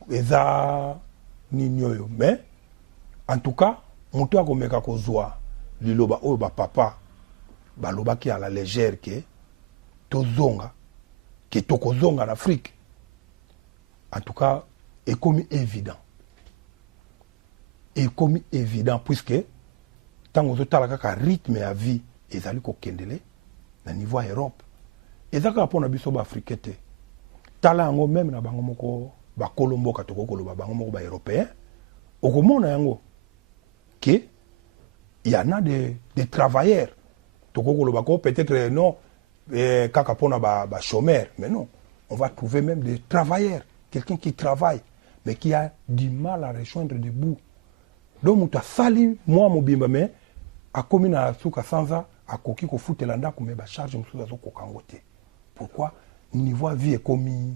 eza ninyoyo, mais en tout cas moto akomeka kozwa liloba oyo papa baloba ki à la légère que tozonga que tokozonga en Afrique, en tout cas est comme évident puisque tant que tala kaka rythme ya vie ezali kokendele na niveau Europe ezaka pona biso ba africain te tala yango même na bango moko ba kolomboka to kokoloba bango moko ba européen okomona yango que il y en a des travailleurs to kokoloba ko peut-être non kaka pona ba chômeur, mais non, on va trouver même des travailleurs, quelqu'un qui travaille mais qui a du mal à rejoindre des bouts. Donc muta sali moi mobimba mais a komi na suka sanza a koki ko futela ndako me ba charge musuza zo kokangote. Pourquoi niveau vie est comme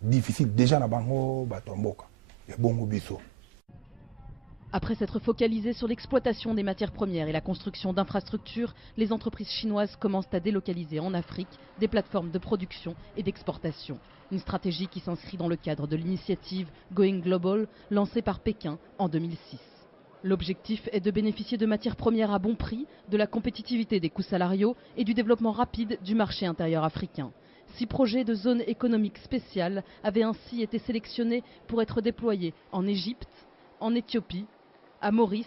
difficile déjà na bango batomboka ya bongo biso. Après s'être focalisées sur l'exploitation des matières premières et la construction d'infrastructures, les entreprises chinoises commencent à délocaliser en Afrique des plateformes de production et d'exportation. Une stratégie qui s'inscrit dans le cadre de l'initiative Going Global lancée par Pékin en 2006. L'objectif est de bénéficier de matières premières à bon prix, de la compétitivité des coûts salariaux et du développement rapide du marché intérieur africain. 6 projets de zone économique spéciale avaient ainsi été sélectionnés pour être déployés en Égypte, en Éthiopie, à Maurice,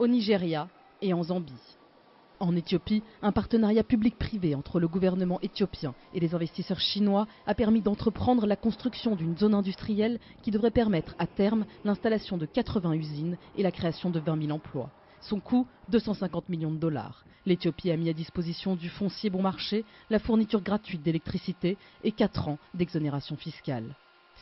au Nigeria et en Zambie. En Éthiopie, un partenariat public-privé entre le gouvernement éthiopien et les investisseurs chinois a permis d'entreprendre la construction d'une zone industrielle qui devrait permettre à terme l'installation de 80 usines et la création de 20 000 emplois. Son coût, 250 millions de dollars. L'Éthiopie a mis à disposition du foncier bon marché, la fourniture gratuite d'électricité et 4 ans d'exonération fiscale.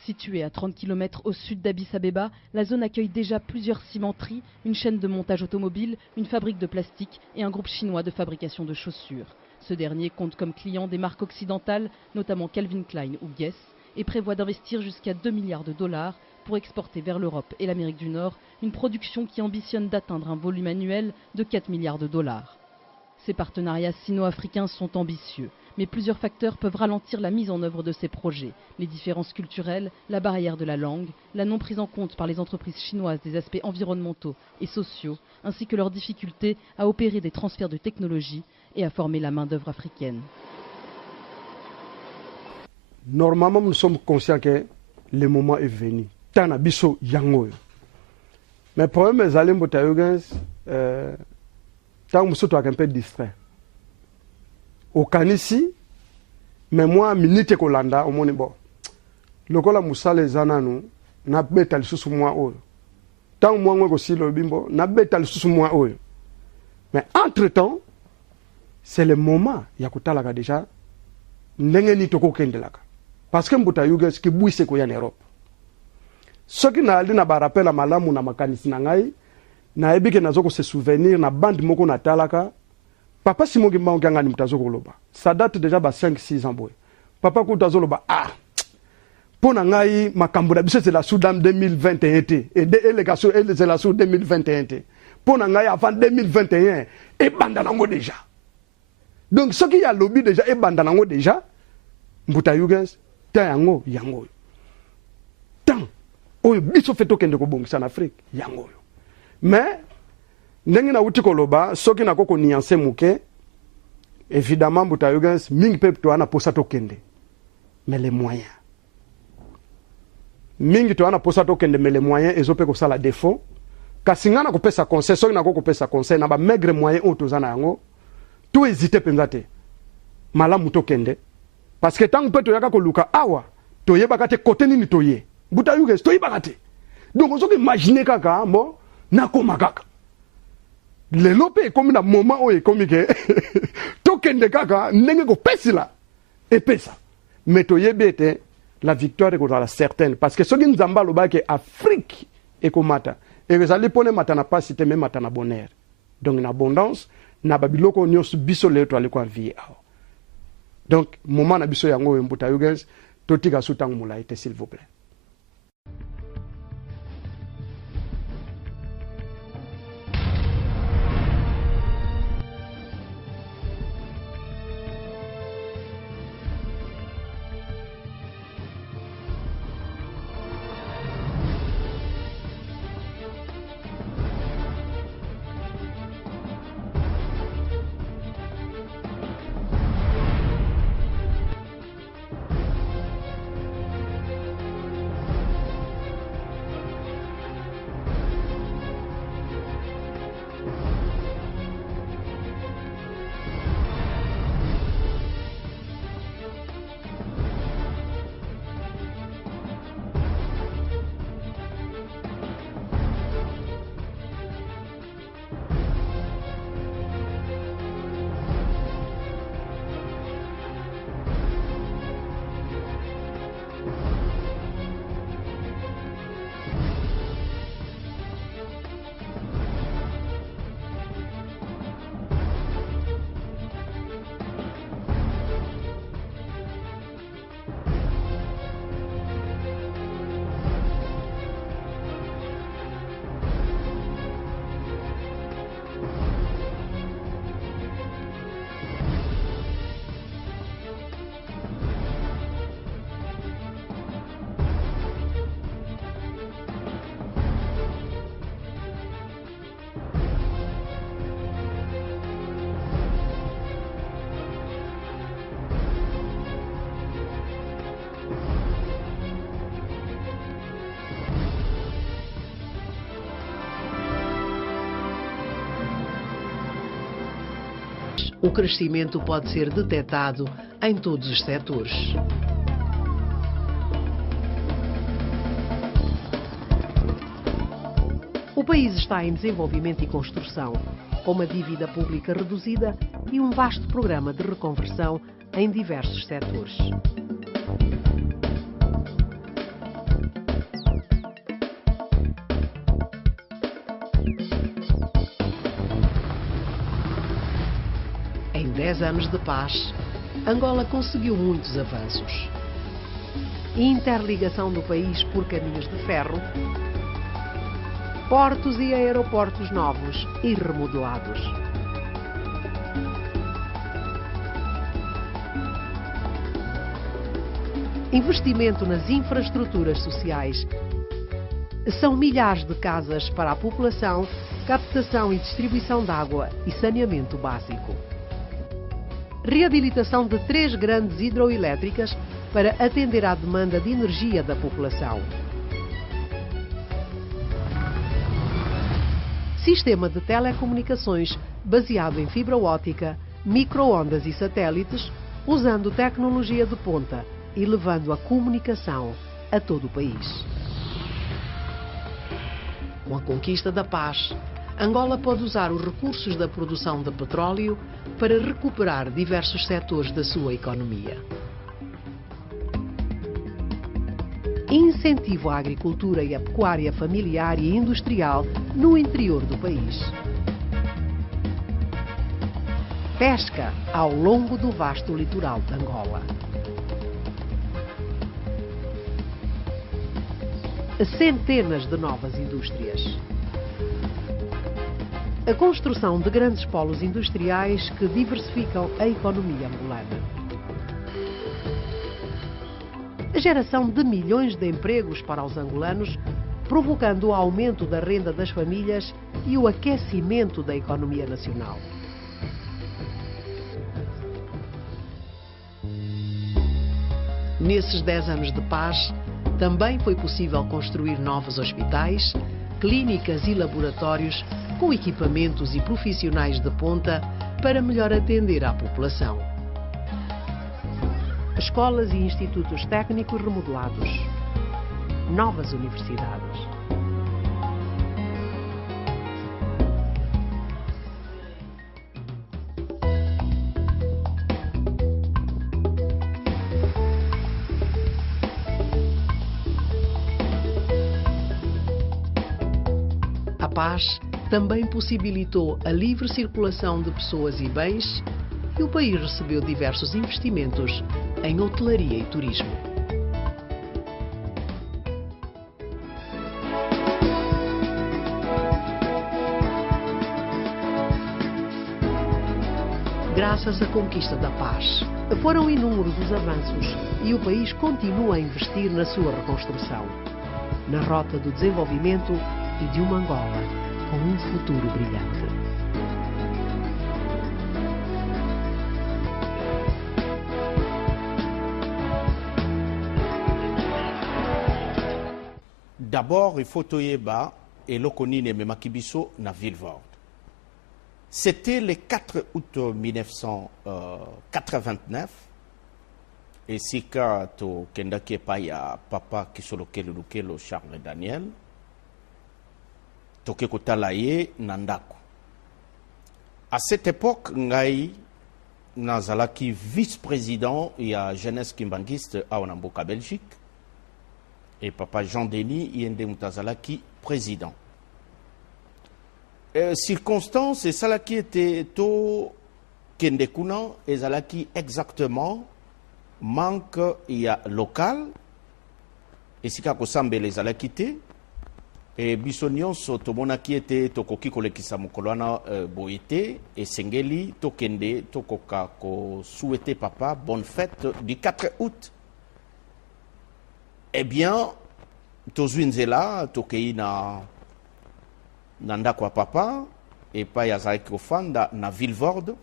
Située à 30 km au sud d'Addis Abeba, la zone accueille déjà plusieurs cimenteries, une chaîne de montage automobile, une fabrique de plastique et un groupe chinois de fabrication de chaussures. Ce dernier compte comme clients des marques occidentales, notamment Calvin Klein ou Guess, et prévoit d'investir jusqu'à 2 milliards de dollars pour exporter vers l'Europe et l'Amérique du Nord une production qui ambitionne d'atteindre un volume annuel de 4 milliards de dollars. Ces partenariats sino-africains sont ambitieux, mais plusieurs facteurs peuvent ralentir la mise en œuvre de ces projets. Les différences culturelles, la barrière de la langue, la non prise en compte par les entreprises chinoises des aspects environnementaux et sociaux, ainsi que leur difficulté à opérer des transferts de technologie et à former la main-d'œuvre africaine. Normalement, nous sommes conscients que le moment est venu. Tana biso yango. Mais le problème est que tant que je un peu distrait. Au Kanisi, mais moi, minute kolanda, au monde bon. Le cola musale zananu, na betal sous moi oyo. Tant moi moi aussi le bimbo, na betal sous moi oyo. Mais entre temps, c'est le moment yakutala déjà. Ndenge ni toko kendelaka. Parce que mbuta yuga ski buise ko ya Europe. Ce qui n'a aldi na ba rappel à malamu na makanisi na ngai, na ebike nazoko se souvenir na bande moko na talaka. Papa Simon Gimba ngani mutazoko loba. Ça date déjà ba 5-6 ans boy. Papa kutazo loba pona ngai makambo na biso c'est la Soudan 2021 et délégation c'est la Soudan 2021. Pona ngai avant 2021 et banda nango déjà. Donc ce qui y a lobby déjà et banda nango déjà mbuta yugens ta yango yango. Tant oyo biso feto kende ko bongisa en Afrique yango. Mais ndenge na uti koloba soki na koko nuancer muke évidemment mbuta yugens mingi peuple to ana posa to kende. Mais les moyens mingi to ana posa to kende mais les moyens ezope ko sala défaut kasinga na ko pesa conseil soki na ko pesa conseil na ba maigre moyen o tozana yango tout hésiter penzate malamu to kende parce que tant que to yaka ko luka awa to yebaka te côté nini to ye mbuta yugens to yebaka te donc on imaginer kaka mo na koma kaka lelo pe comme na moment o e comme que to kende kaka ndenge ko pesila et pesa mais toyebete la victoire est certaine parce que ce qui nous embête au que Afrique est comme mata et que ça les pone mata na pas c'était même mata na bonheur donc une abondance na babiloko nyos biso le to ale kwa vie donc moment na biso yango mbuta yugens totika sutang mulaite s'il vous plaît. O crescimento pode ser detectado em todos os setores. O país está em desenvolvimento e construção, com uma dívida pública reduzida e um vasto programa de reconversão em diversos setores. Em 10 anos de paz, Angola conseguiu muitos avanços. Interligação do país por caminhos de ferro, portos e aeroportos novos e remodelados. Investimento nas infraestruturas sociais. São milhares de casas para a população, captação e distribuição de água e saneamento básico. Reabilitação de 3 grandes hidroelétricas para atender à demanda de energia da população. Sistema de telecomunicações baseado em fibra óptica, micro-ondas e satélites, usando tecnologia de ponta e levando a comunicação a todo o país. Com a conquista da paz, Angola pode usar os recursos da produção de petróleo para recuperar diversos setores da sua economia. Incentivo à agricultura e à pecuária familiar e industrial no interior do país. Pesca ao longo do vasto litoral de Angola. Centenas de novas indústrias. A construção de grandes polos industriais que diversificam a economia angolana. A geração de milhões de empregos para os angolanos, provocando o aumento da renda das famílias e o aquecimento da economia nacional. Nesses 10 anos de paz, também foi possível construir novos hospitais, clínicas e laboratórios com equipamentos e profissionais de ponta para melhor atender à população. Escolas e institutos técnicos remodelados. Novas universidades. paz também possibilitou a livre circulação de pessoas e bens e o país recebeu diversos investimentos em hotelaria e turismo. Graças à conquista da paz, foram inúmeros os avanços e o país continua a investir na sua reconstrução, na rota do desenvolvimento e de uma Angola com um futuro brilhante. D'abord, il faut toyeba et l'okonine me makibiso na Vilvoorde. C'était le 4 août 1989. Et si ka to kendaki pa ya papa kisolokelo lukelo Charles Daniel, toke kotala ye nandako. À cette époque, ngai nazalaki vice-président ya jeunesse kimbangiste à Onamboka Belgique. Et papa Jean Denis yende mutazalaki président. Circonstance et salaki était to kendekuna et zalaki exactement manque ya local et sika kosambe les zalaki te et bisonion sotomonaki était tokoki kolekisa mokolwana boyete et sengeli to kende tokoka ko souhaiter papa bonne fête du 4 août. Eh bien, tozwinzela tokei na ndako ya papa et pa ya zalaki kofanda na Vilvoorde.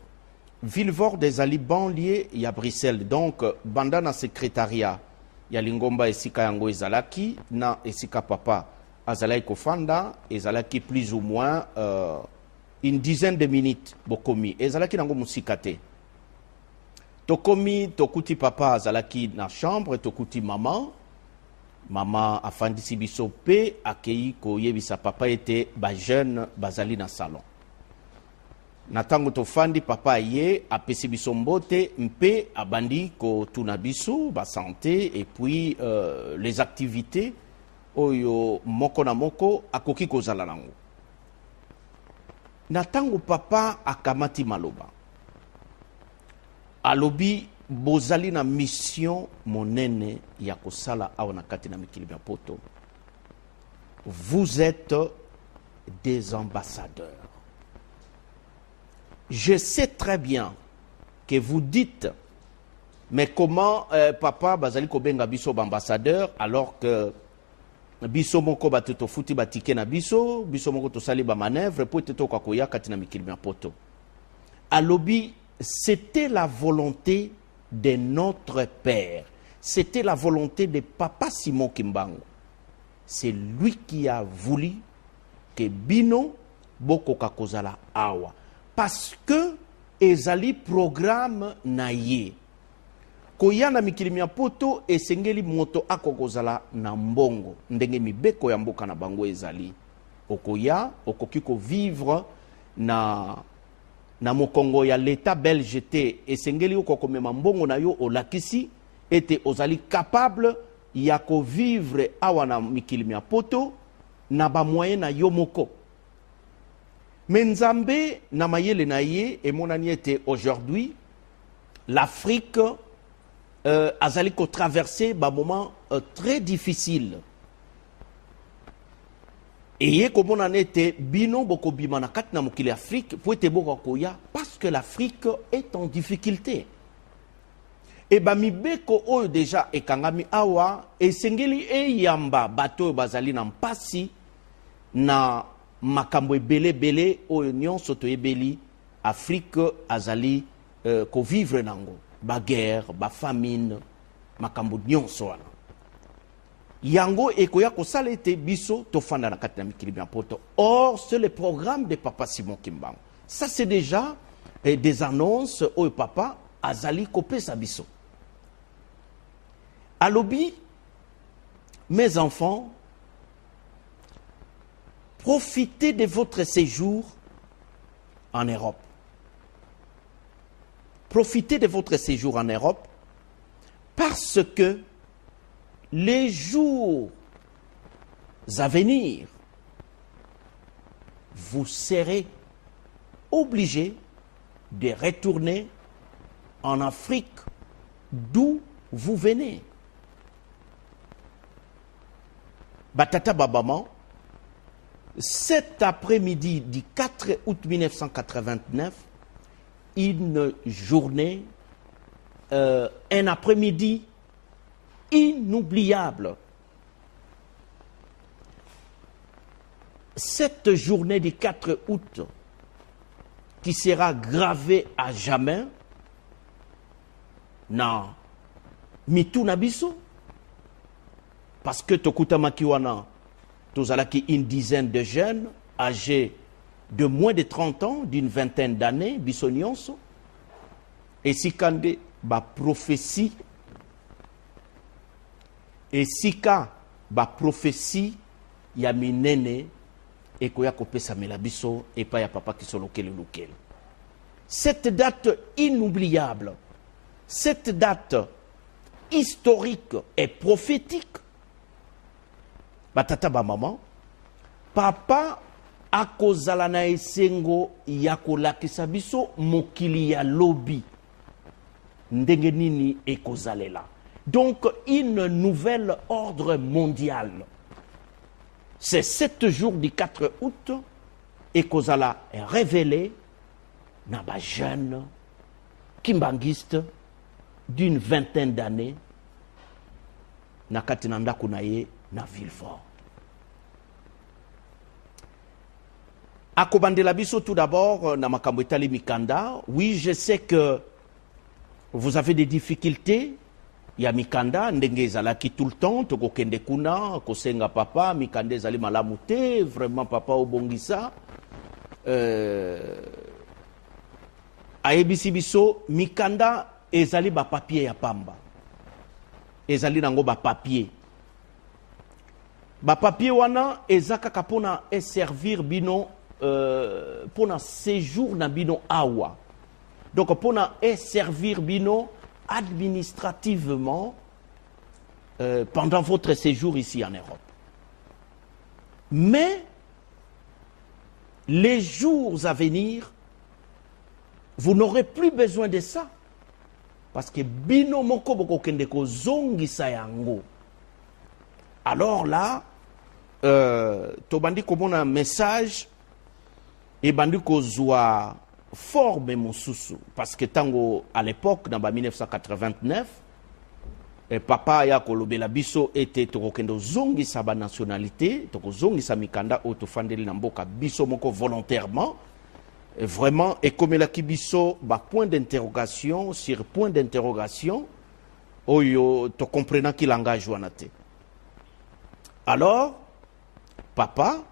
Vilvoorde ezali banlieue ya Bruxelles, donc banda na secrétariat ya lingomba esika yango ezalaki na esika papa azalaki kofanda ezalaki plus ou moins une dizaine de minutes bokomi ezalaki nango musika te. Tokomi tokuti papa azalaki na chambre tokuti maman afandisi biso pe akei koyebisa papa ete ba jeune bazali na salon. Na tango tofandi papa ye apesi biso mbote mpe abandi kotuna biso ba santé et puis les activités oyo moko na moko akoki kozala nango. Na tango papa akamati maloba alobi bozali na mission monene ya kosala awa na kati na mikili ya poto. Vous êtes des ambassadeurs. Je sais très bien que vous dites mais comment papa bazali kobenga biso ambassadeur alors que biso moko batoto futi batike na biso moko tosali ba manœuvre po teto kwa koya kati na mikili ya poto. Alobi c'était la volonté de notre père. C'était la volonté de papa Simon Kimbangu. C'est lui qui a voulu que Bino bokoka kozala awa. Parce que ezali programme na ye. Koya na mikili ya poto esengeli moto akokozala na mbongo. Ndenge mibeko ya mboka na bango ezali. Okoya okoki ko vivre na mokongo ya l'état belge te esengeli okokomema mbongo na yo olakisi ete ozali capable ya ko vivre awa na mikili ya poto na ba moyen na yo moko. Menzambe na mayele na ye emonani ete aujourd'hui l'Afrique azali ko traverser ba moment très difficile. Et ye komona nete bino boko bima na kati na mokili Afrique po ete boko koya parce que l'Afrique est en difficulté. Et ba mibeko oyo déjà ekangami awa esengeli eyamba bato bazali na mpasi na makambo ebele oyo nyonso toyebeli Afrique azali ko vivre nango ba guerre ba famine makambo nyonso wana. Yango ekoya kosala ete biso tofanda na kati na mikili ya poto. Or c'est le programme de papa Simon Kimbangu. Ça c'est déjà des annonces au papa azali kopesa biso. Alobi, mes enfants, profitez de votre séjour en Europe. Profitez de votre séjour en Europe parce que les jours à venir, vous serez obligé de retourner en Afrique d'où vous venez. Batata Babama, cet après-midi du 4 août 1989, une journée, un après-midi inoubliable. Cette journée du 4 août, qui sera gravée à jamais, na mituna biso, parce que tokuta makiwana, tozalaki une dizaine de jeunes âgés de moins de 30 ans, d'une vingtaine d'années, biso nyonso, et sikande ba prophétie, et sika ba prophétie ya minene et koya kopesa mela biso et pas ya papa qui solokele lokele. Cette date inoubliable, cette date historique et prophétique, batata ba maman, papa akozala na esengo ya kolakisa biso mokili ya lobi ndenge nini ekozalela. Donc une nouvelle ordre mondial. C'est 7 jours du 4 août et Kozala est révélé dans un jeune kimbangiste d'une vingtaine d'années na katinanda kunaye na Villefort. Akobandela biso tout d'abord na makambo etali mikanda. Oui, je sais que vous avez des difficultés. Ya mikanda ndenge ezalaki tout le temps tokokende kuna kosenga papa mikanda ezali malamu te vraiment papa obongisa ayebisi biso mikanda ezali ba papier ya pamba ezali nango ba papier wana ezaka pona servir bino pona séjour na bino awa donc pona servir bino administrativement pendant votre séjour ici en Europe. Mais les jours à venir, vous n'aurez plus besoin de ça. Parce que bino moko boko kende ko zongi sayango. Alors là, tobandi komona message et bandi ko zwa forme mosusu parce que tango à l'époque dans 1989 papa ya kolobela biso était tokokendo zongi sa ba nationalité tokozongi sa mikanda otofandeli na mboka biso moko volontairement vraiment et comme la kibiso ba point d'interrogation sur point d'interrogation oyo to comprenant qui langage wana te. Alors papa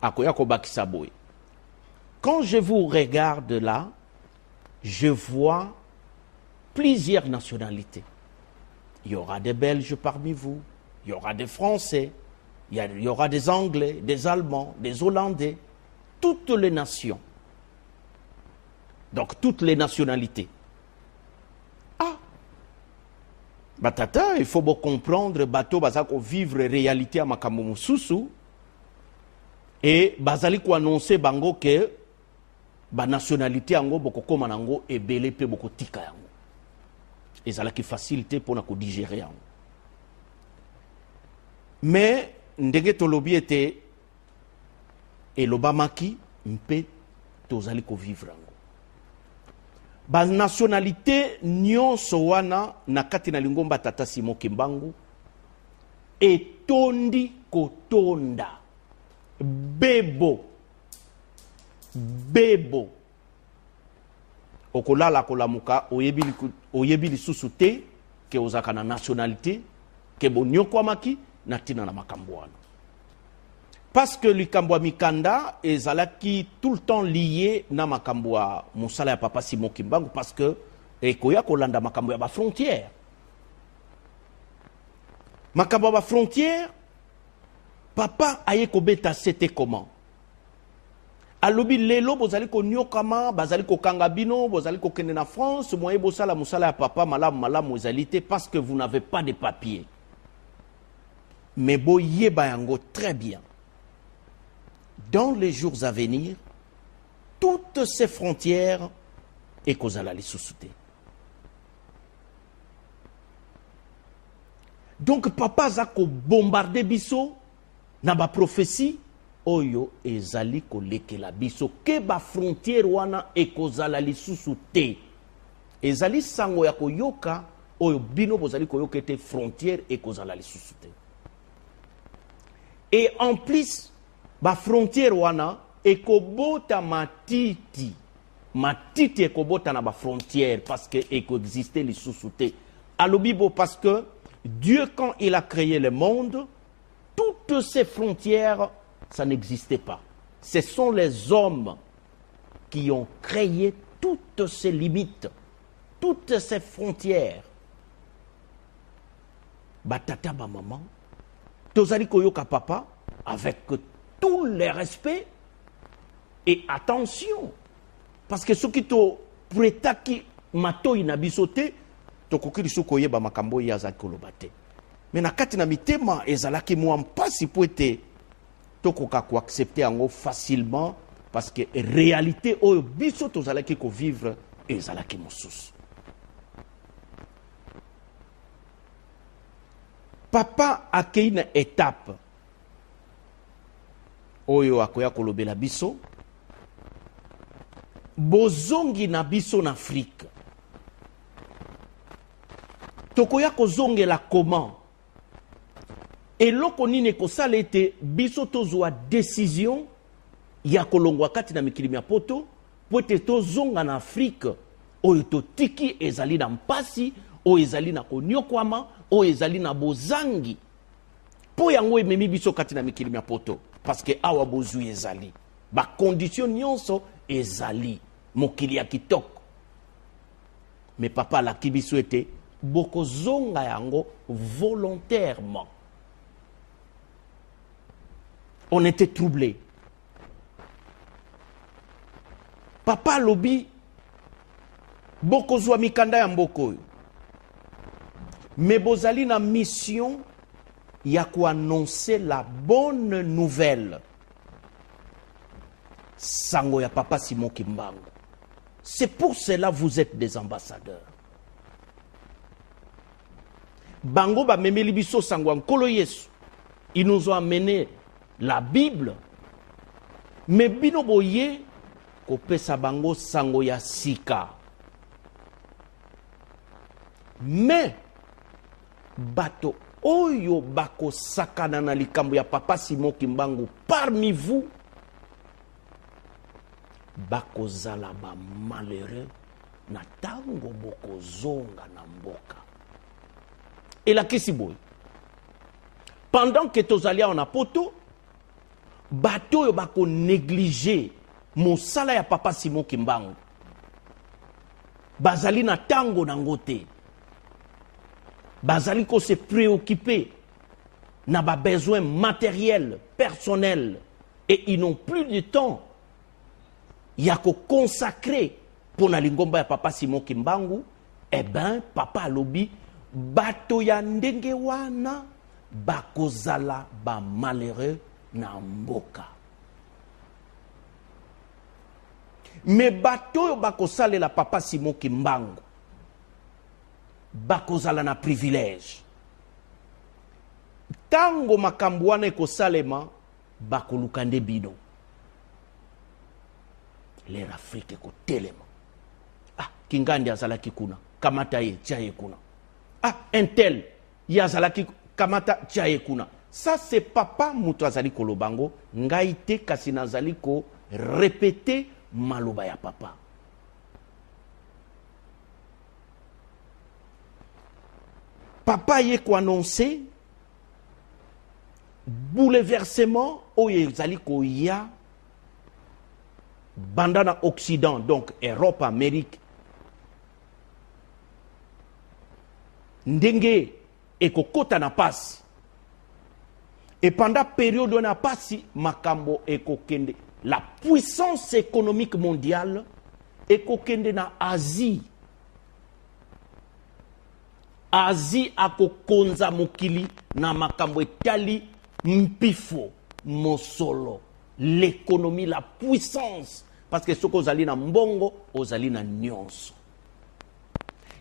akoya ko bakisa boy. Quand je vous regarde là, je vois plusieurs nationalités. Il y aura des Belges parmi vous, il y aura des Français, il y aura des Anglais, des Allemands, des Hollandais, toutes les nations. Donc toutes les nationalités. Ah, batata, il faut bien comprendre, bateau bazako vivre réalité à makambo mususu et bazali ko annoncer bango que ba nationalité yango boko koma nango ebele pe boko tika yango ezalaki facilité pour na ko digérer yango mais ndenge tolobi ete elobamaki mpe tozali ko vivre yango ba nationalité nyonso wana na kati na lingomba tata Simon Kimbangu etondi kotonda bebo okolala kolamuka oyebi lisusu te ke ozaka na nationalité ke bonyokwamaki na tina na makambo wana parce que likambo mikanda ezalaki tout le temps lié na makambo ya mosala ya papa Simon Kimbangu parce que ekoya kolanda makambo ya ba frontière makambo ya ba frontière papa aye kobeta c'était comment alobi lelo bozali ko nyokama bazali ko kanga bino bozali ko kende na France moye bosala musala ya papa malamu ezalité parce que vous n'avez pas de papier mais boyeba yango très bien dans les jours à venir, toutes ces frontières et kozala lisusu te. Donc papa zako bombarder biso na ba prophétie oyo ezali kolekela biso ke ba frontière wana ekozala lisusu te. Ezali sango ya koyoka oyo bino bozali koyoka ete frontière ekozala lisusu te. Et en plus ba frontière wana ekobota matiti ekobota na ba frontière parce que ekoexiste lisusu te. Alobibo parce que Dieu, quand il a créé le monde, toutes ces frontières, ça n'existait pas. Ce sont les hommes qui ont créé toutes ces limites, toutes ces frontières. Batata ba maman, tozali koyoka papa, avec tout le respect et attention. Parce que ce qui te prétaki mato inabisote, tokoki lisu koyeba makambo ya za kolobate. Mais na kati na mitema ezalaki mwa mpasi po ete tokoka ko accepter yango facilement parce que réalité oyo biso tozalaki ko vivre ezalaki mosusu. Papa akei na étape oyo akoya kolobela biso bozongi na biso na Afrique. Tokoya kozongela comment? Eloko nini kosala ete biso tozwa décision ya kolongwa kati na mikili ya poto po ete tozonga na Afrique oyo totiki ezali na mpasi oyo ezali na konyokwama oyo ezali na bozangi po yango ememi biso kati na mikili ya poto parce que awa bozwi ezali ba condition nyonso ezali mokili ya kitoko. Mais papa la kibiso ete boko zonga yango volontairement. On était troublés. Papa lobi boko zwa mikanda ya mboko. Mais bozali na mission ya ko annoncer la bonne nouvelle. Sango ya papa Simon Kimbangu. C'est pour cela que vous êtes des ambassadeurs. Bango ba memeli biso sango nkolo Yesu. Ils nous ont amené la Bible. Mais bino boye ko pesa bango sango ya sika. Mais bato oyo bako sakana na likambo ya papa Simon Kimbangu parmi vous bako zala ba malheureux na tango boko zonga na mboka. Et la kisiboy. Pendant que tozali en apoto, bato yo bako négliger mosala ya papa Simon Kimbangu. Bazali na tango na ngote. Bazali ko se préoccuper na ba besoin matériel, personnel, et ils n'ont plus de temps. Ya ko consacrer pour na lingomba ya papa Simon Kimbangu. Eh ben, papa alobi bato ya ndenge wana bakozala ba malheureux na mboka. Mais bato yo bakosalela papa Simon Kimbangu bakozala na privilège. Tango makambo wana ekosalema bakoluka nde bino. L'air Afrique ko telema. Ah, Kingandi azalaki kuna, kamata ye tiaye kuna. Ah, un tel, yazalaki kamata tiaye kuna. Ça c'est papa mutu azali kolobango, ngaite kasi nazali ko répéter maloba ya papa. Papa ye ko annoncer bouleversement oyo ezali ko ya bandana Occident, donc Europe, Amérique. Ndenge ekokota na pasi. Et pendant période na pasi makambo ekokende. La puissance économique mondiale ekokende na Asie. Asie akokonza mokili na makambo etali mpifo, mosolo, l'économie, la puissance. Parce que ce que ozali na mbongo, ozali na nyonso.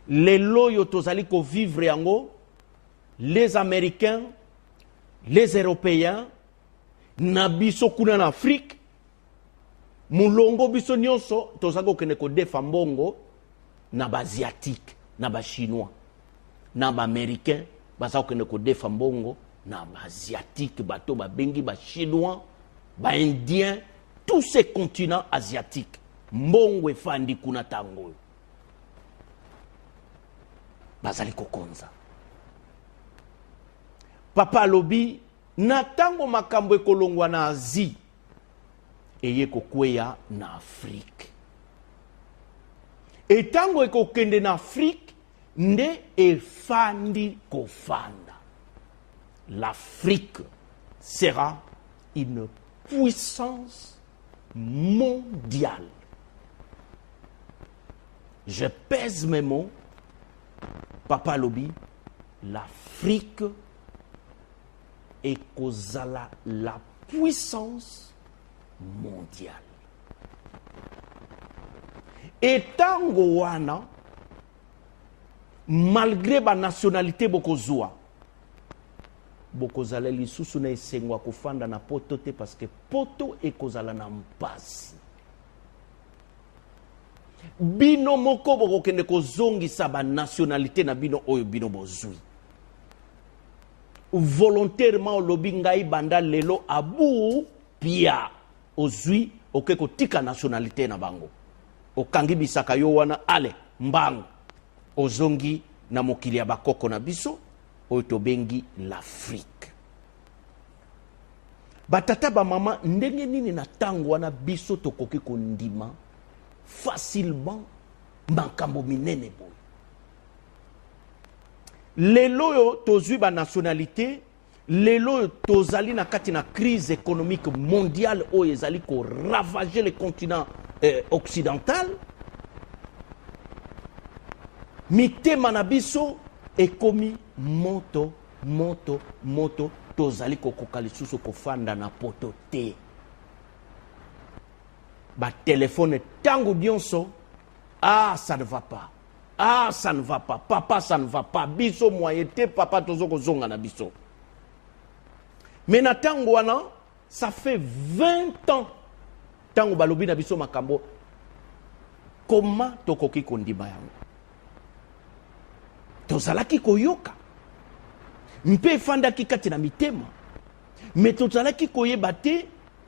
Les loyo tozali ko vivre yango, les Américains, les Européens, na biso kuna na Afrique, mulongo biso nyonso, tozali kene ko defa mbongo, na ba asiatique, na ba chinois, na ba américain, bazali kene ko defa mbongo, na ba asiatique, bato ba bengi ba chinois, ba indien, tous ces continents asiatiques, mbongo efandi kuna tango. Bazali kokonza. Papa lobi, na tango makambo ekolongwa na Asie, eye kokweya na Afrique. Et tango ekokende na Afrique, nde efandi kofanda. L'Afrique sera une puissance mondiale. Je pèse mes mots. Papa Lobi, l'Afrique est kozala la puissance mondiale. Et tango wana, malgré ba nationalité bokozwa, bokozala lisusu na esengwa kofanda na poto te parce que poto ekozala na mpasi. Bino moko bokokende kozongisa ba nationalité na bino oyo bino bozui. Volontairement olobi ngai banda lelo abu pia ozui okeko tika nationalité na bango. Okangi bisaka yo wana ale mbango ozongi na mokili ya bakoko na biso oyo tobengi l'Afrique. Batata ba mama ndenge nini na tango wana biso tokoki kondima facilement makambo minene boy. Lelo yo tozui ba nationalité, lelo yo tozali na kati na crise économique mondiale oyo ezali ko ravager le continent occidental. Mitema na biso ekomi moto tozali kokoka lisusu kofanda na poto te. Ba téléphone tango dionso, ah ça ne va pas, ah ça ne va pas, papa ça ne va pas, biso moyete papa tozoko zonga na biso. Mais na tango wana, ça fait 20 ans tango balobi na biso makambo, comment tokoki kondima yango? Tozalaki koyoka, mpe fandaki kati na mitema, mais tozalaki koyeba te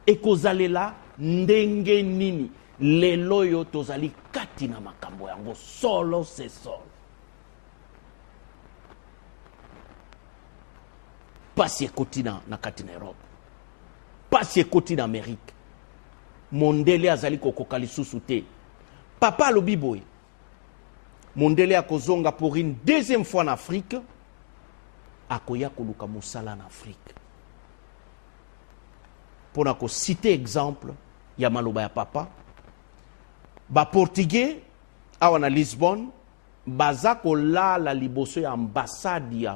ekozalela ndenge nini lelo yo tozali kati na makambo yango solo c'est solo. Pasi ekoti na kati na Europe, pasi ekoti na Amérique, mondele azali kokoka lisusu te. Papa alobi boye mondele akozonga pour une deuxième fois en Afrique, akoya koluka mosala na Afrique. Pour na ko citer exemple ya maloba ya papa, ba portugais awa na Lisbonne baza kolala liboso ya ambassade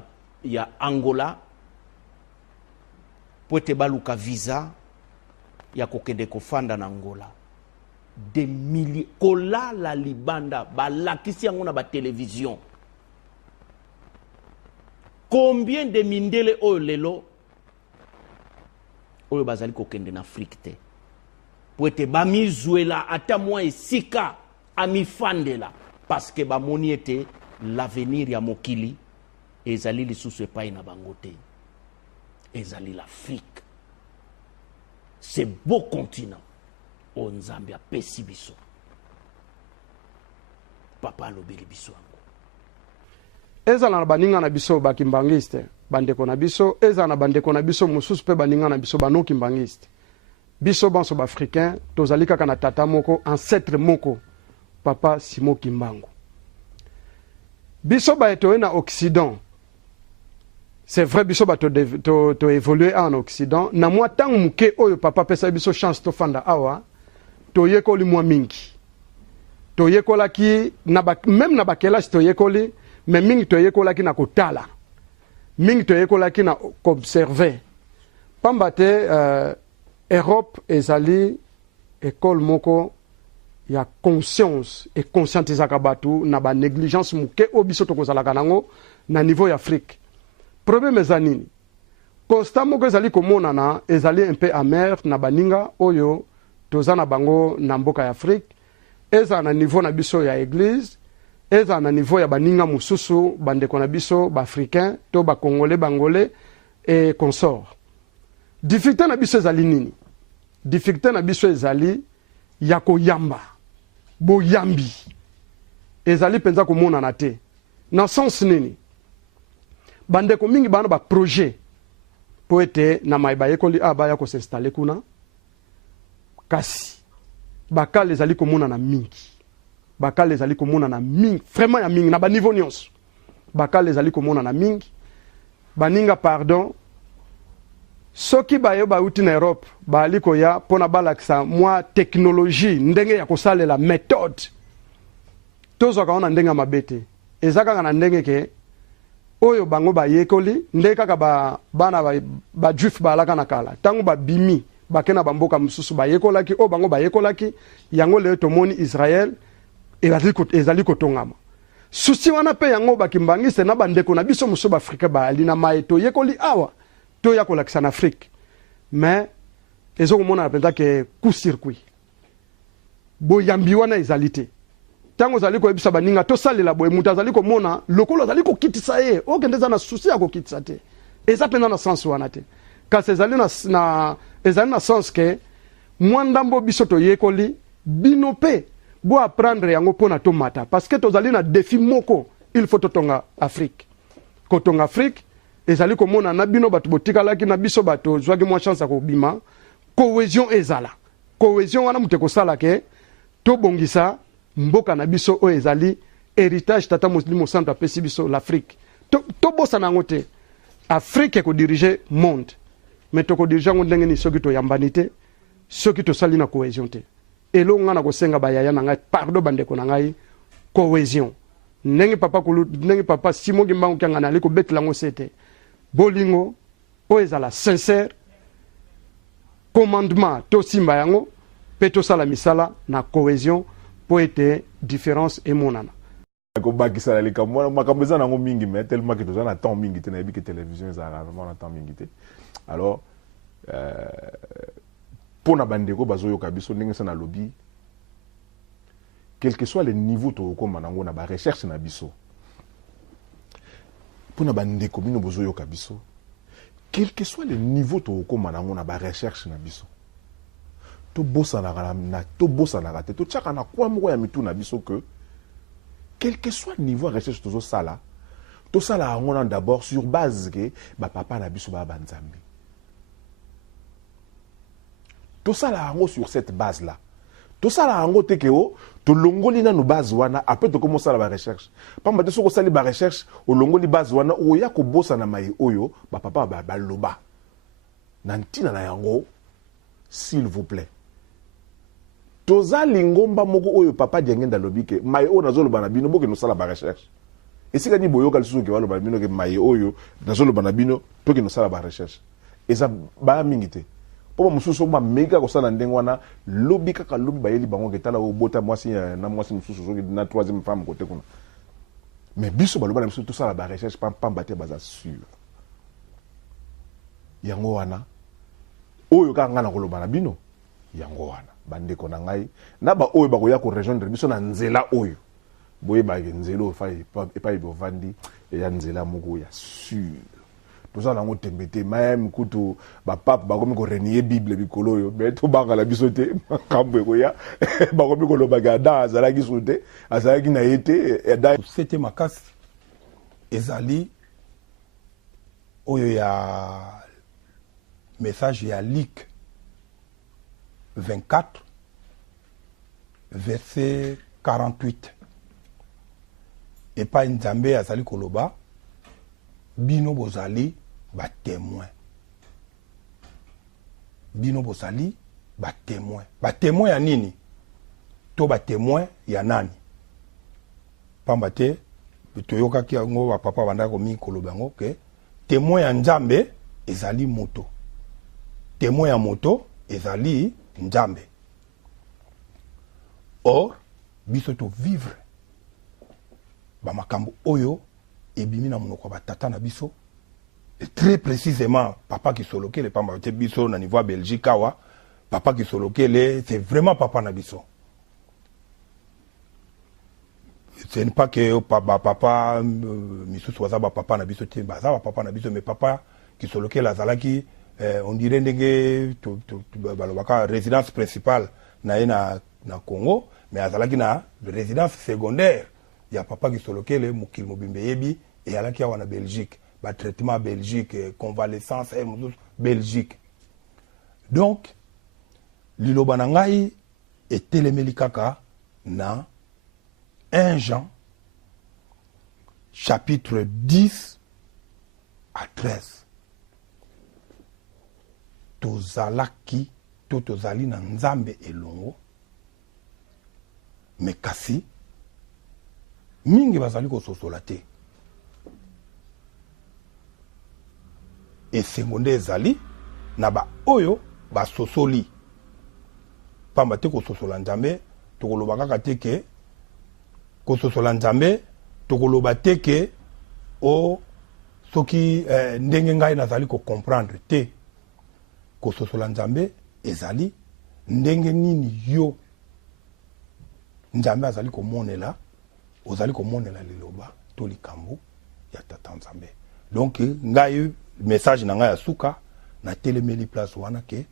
ya Angola po ete baluka visa ya kokende kofanda na Angola. Des milliers kolala libanda balakisi yango na ba télévision. Combien de mindele oyo lelo oyo bazali kokende na Afrique te po ete bamizuela ata mwa esika amifandela parce que bamoni ete l'avenir ya mokili ezali lisusu epai na bango te, ezali l'Afrique. Ce beau continent o Nzambe apesi biso. Papa alobeli biso yango. Ezala na baninga na biso bakimbangiste, bandeko na biso, ezala na bandeko na biso mosusu pe baninga na biso banokimbangiste. Biso banso bafricain, tozali kaka na tata moko, ancêtre moko, Papa Simon Kimbangu. Biso ba etoe na Occident. C'est vrai biso ba to évoluer en Occident. Na mwa tangu muke oyo papa pesa biso chance to fanda awa, to yekoli mwa mingi. To yekolaki na même na bakela to yekoli, mais mingi to yekolaki na kotala. Mingi to yekolaki na observer. Pambate Europe ezali école moko ya conscience et conscientisaka batu na ba négligence muke obiso tokozalaka nango na niveau ya Afrique. Problème ezanini constat moko ezali komonana ezali un peu amer na baninga oyo toza na bango na mboka ya Afrique, eza na niveau na biso ya église, eza na niveau ya baninga mususu bandeko na biso ba africain to ba congolais bangolais et consort. Difficulté na biso ezali nini? Difficulté na biso ezali ya koyamba boyambi ezali penza komonana te na sens nini bandeko mingi bana ba projet po ete na maiba yekoli aba ya s'installer kuna kasi bakale ezali komonana mingi bakale ezali komonana mingi vraiment ya mingi na ba niveau nyonso bakale ezali komonana mingi baninga pardon soki bayo bauti na Europe bali koya pona balakisa mwa technologie ndenge ya kosalela méthode tozwaka ona ndenge mabete ezaka na ndenge ke oyo bango bayekoli ndenge kaka bana ba juif balaka na kala tango babimi bakena bamboka mususu bayekolaki o bango bayekolaki yango leo tomoni Israël ezali kotongama susi wana pe yango bakimbangise na bandeko na biso mususu ba Afrika bali na maeto yekoli awa to ya kolakisa na Afrique mais ezo komona na penza ke coup circuit boyambi wana ezalite tango zali ko ebisa baninga to salela boye muta zali ko mona lokolo zali ko kitisa ye okendeza na souci ya ko kitisa te eza pena na sens wana te kasi ezali na sens ke mwandambo biso to yekoli binope bo apprendre yango pona to mata parce que to zali na défi moko il faut to tonga Afrique ko tonga Afrique ezali komona na bino bato botikalaki na biso bato zwaki mwa chance ya kobima cohésion ezala cohésion wana mute kosala ke to bongisa mboka na biso o ezali héritage tata muslimo centre apesi biso l'Afrique to bosa nango te Afrique ko diriger monde mais to ko diriger ngo ndenge ni soki to yambani te soki to sali na cohésion te elo ngana ko senga bayaya na ngai pardon bandeko na ngai cohésion ndenge papa Simo Gimbangu kyanga na liko betla ngo sete bolingo o ezala sincère commandement to simba yango pe to sala misala na cohésion po ete différence emonana ko bakisa la likambo makambo eza nango mingi mais tellement que toza na temps mingi te na yebi que télévision ezala vraiment na temps mingi te alors pona bandeko bazoyoka biso ndenge sa na lobby quel que soit le niveau to okoma nango na ba recherche na biso pona bandeko bino bozoyoka biso quel que soit le niveau to okoma nango na ba recherche na biso to bossa na rate to tchaka na kwa moko ya mitu na biso que quel que soit niveau recherche tozo sala to sala ngona d'abord sur base que ba papa na biso ba banzambi to sala ngo sur cette base là to sala ngo tekeo to longoli na no base wana après to commencer la recherche pamba te soko sali ba recherche o longoli base wana o ya ko bossa na mai oyo ba papa ba loba nantina na yango s'il vous plaît toza lingomba moko oyo papa diangenda lobike mai o nazolo bana bino boke no sala ba recherche esika ni boyoka lisusu ke walo bana bino ke mai oyo nazolo bana bino toke no sala ba recherche eza ba mingite po mususu ba mega ko sala ndenge wana lobi kaka lobi bayeli bango ke tala obota mwasi na mwasi mususu soki na troisième femme côté kuna mais biso baloba na biso to sala ba recherche pamba te baza sûr yango wana oyo ka ngana ko loba na bino yango wana bandeko na ngai na ba oyo ba ko ya ko rejoindre biso na nzela oyo boye ba nzelo fa epa ibovandi ya nzela moko ya sûr toza nango tembete même kutu ba pape ba komi ko renier bible bikolo yo mais to banga la biso te makambo ko ya ba komi ko loba ga da azala ki soute azala ki na yete da c'était makasi ezali oyo ya message ya Luc 24 verset 48 et pas nzambe azali koloba bino bozali ba témoin bino bozali ba témoin ya nini to ba témoin ya nani pamba te toyokaki yango ba papa banda ko mi koloba ngo ke témoin ya nzambe ezali moto témoin ya moto ezali nzambe. Or biso to vivre ba makambo oyo ebimi na monoko ba tata na biso, et très précisément papa qui soloke le pamba te biso na niveau Belgique awa, papa qui soloke le c'est vraiment papa na biso. Ce n'est pas que papa misu soza ba papa na biso te baza ba papa na biso, mais papa qui soloke la zalaki on dirait ndenge balobaka résidence principale na Congo, mais azalaki na résidence secondaire ya papa qui soloke le mukili mobimbe yebi et alaki awa na Belgique, ba traitement Belgique, convalescence Belgique. Donc liloba na ngai etelemeli kaka na 1 Jean chapitre 10 à 13. Tozalaki to tozali na nzambe elongo, me kasi mingi bazali kososola te. Esengo nde ezali na ba oyo basosoli. Pamba te kososola nzambe tokoloba kaka te ke kososola nzambe tokoloba te ke o soki ndenge ngai nazali ko comprendre te. Kososola nzambe ezali ndenge nini yo nzambe azali komonela, ozali komonela liloba to likambo ya tata nzambe. Donc ngai message na ngai ya suka na telemeli place wana ke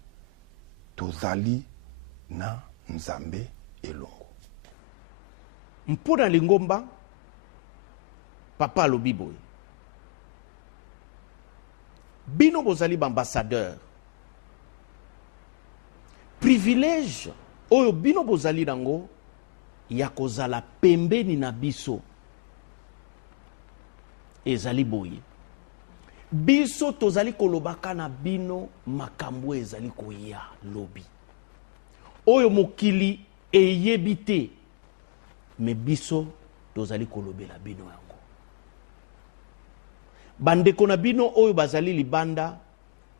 tozali na nzambe elongo. Mpona lingomba papa alobi boye, bino bozali ambassadeur, privilège oyo bino bozali nango ya kozala pembeni na biso ezali boye. Biso tozali kolobaka na bino makambo ezali koya lobi oyo mokili eyebi te, me biso tozali kolobela bino yango. Bandeko na bino oyo bazali libanda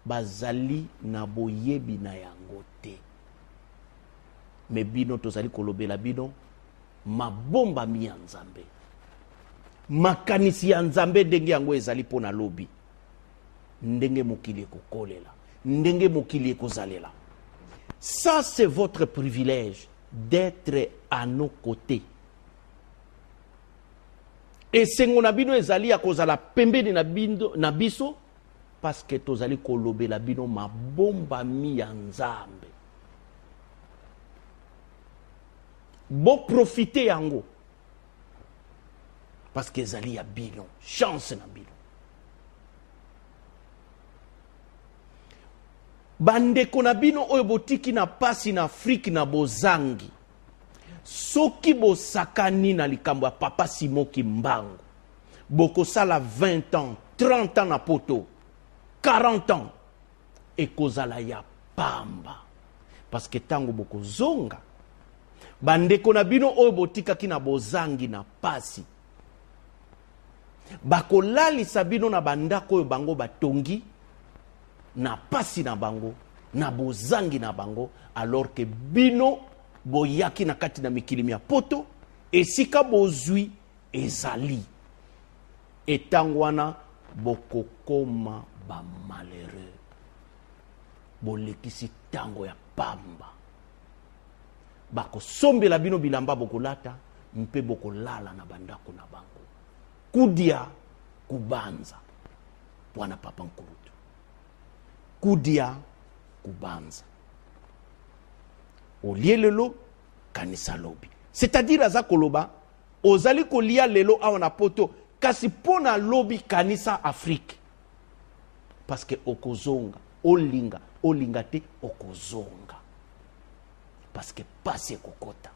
bazali na boyebi na yango te, me bino tozali kolobela bino mabomba mi ya nzambe, makanisi ya nzambe ndenge yango ezali pona lobi, ndenge mokili ekokolela, ndenge mokili ekozalela. Ça c'est votre privilège d'être à nos côtés. Et sengo na bino ezali ya kozala pembeni na biso parce que tozali kolobela bino mabomba mi ya nzambe. Bo profiter yango parce que ezali ya bino, chance na bino. Bandeko na bino oyo botiki na pasi na Afrique na bozangi, soki bosakani na likambo ya papa Simoki Mbangu, bokosala 20 ans, 30 ans na poto, 40 ans, ekozala ya pamba. Parce que tango bokozonga, bandeko na bino oyo botikaki na bozangi na pasi, bakolalisa bino na bandako oyo bango batongi, na pasi na bango, na bozangi na bango, alors que bino boyaki na kati na mikili ya poto, esika bozwi ezali. Etangwana bokokoma ba malheureux. Bolekisi tango ya pamba. Bako sombela bino bilamba bokolata, mpe bokolala na bandako na bango. Kudia kubanza. Bwana papa Nkurutu. Kudia kubanza. Olie lelo kanisa lobi. C'est-à-dire aza koloba ozali kolia lelo awa na poto kasi pona lobi kanisa Afrique. Parce que okozonga, olinga te okozonga. Parce que pasi kokota.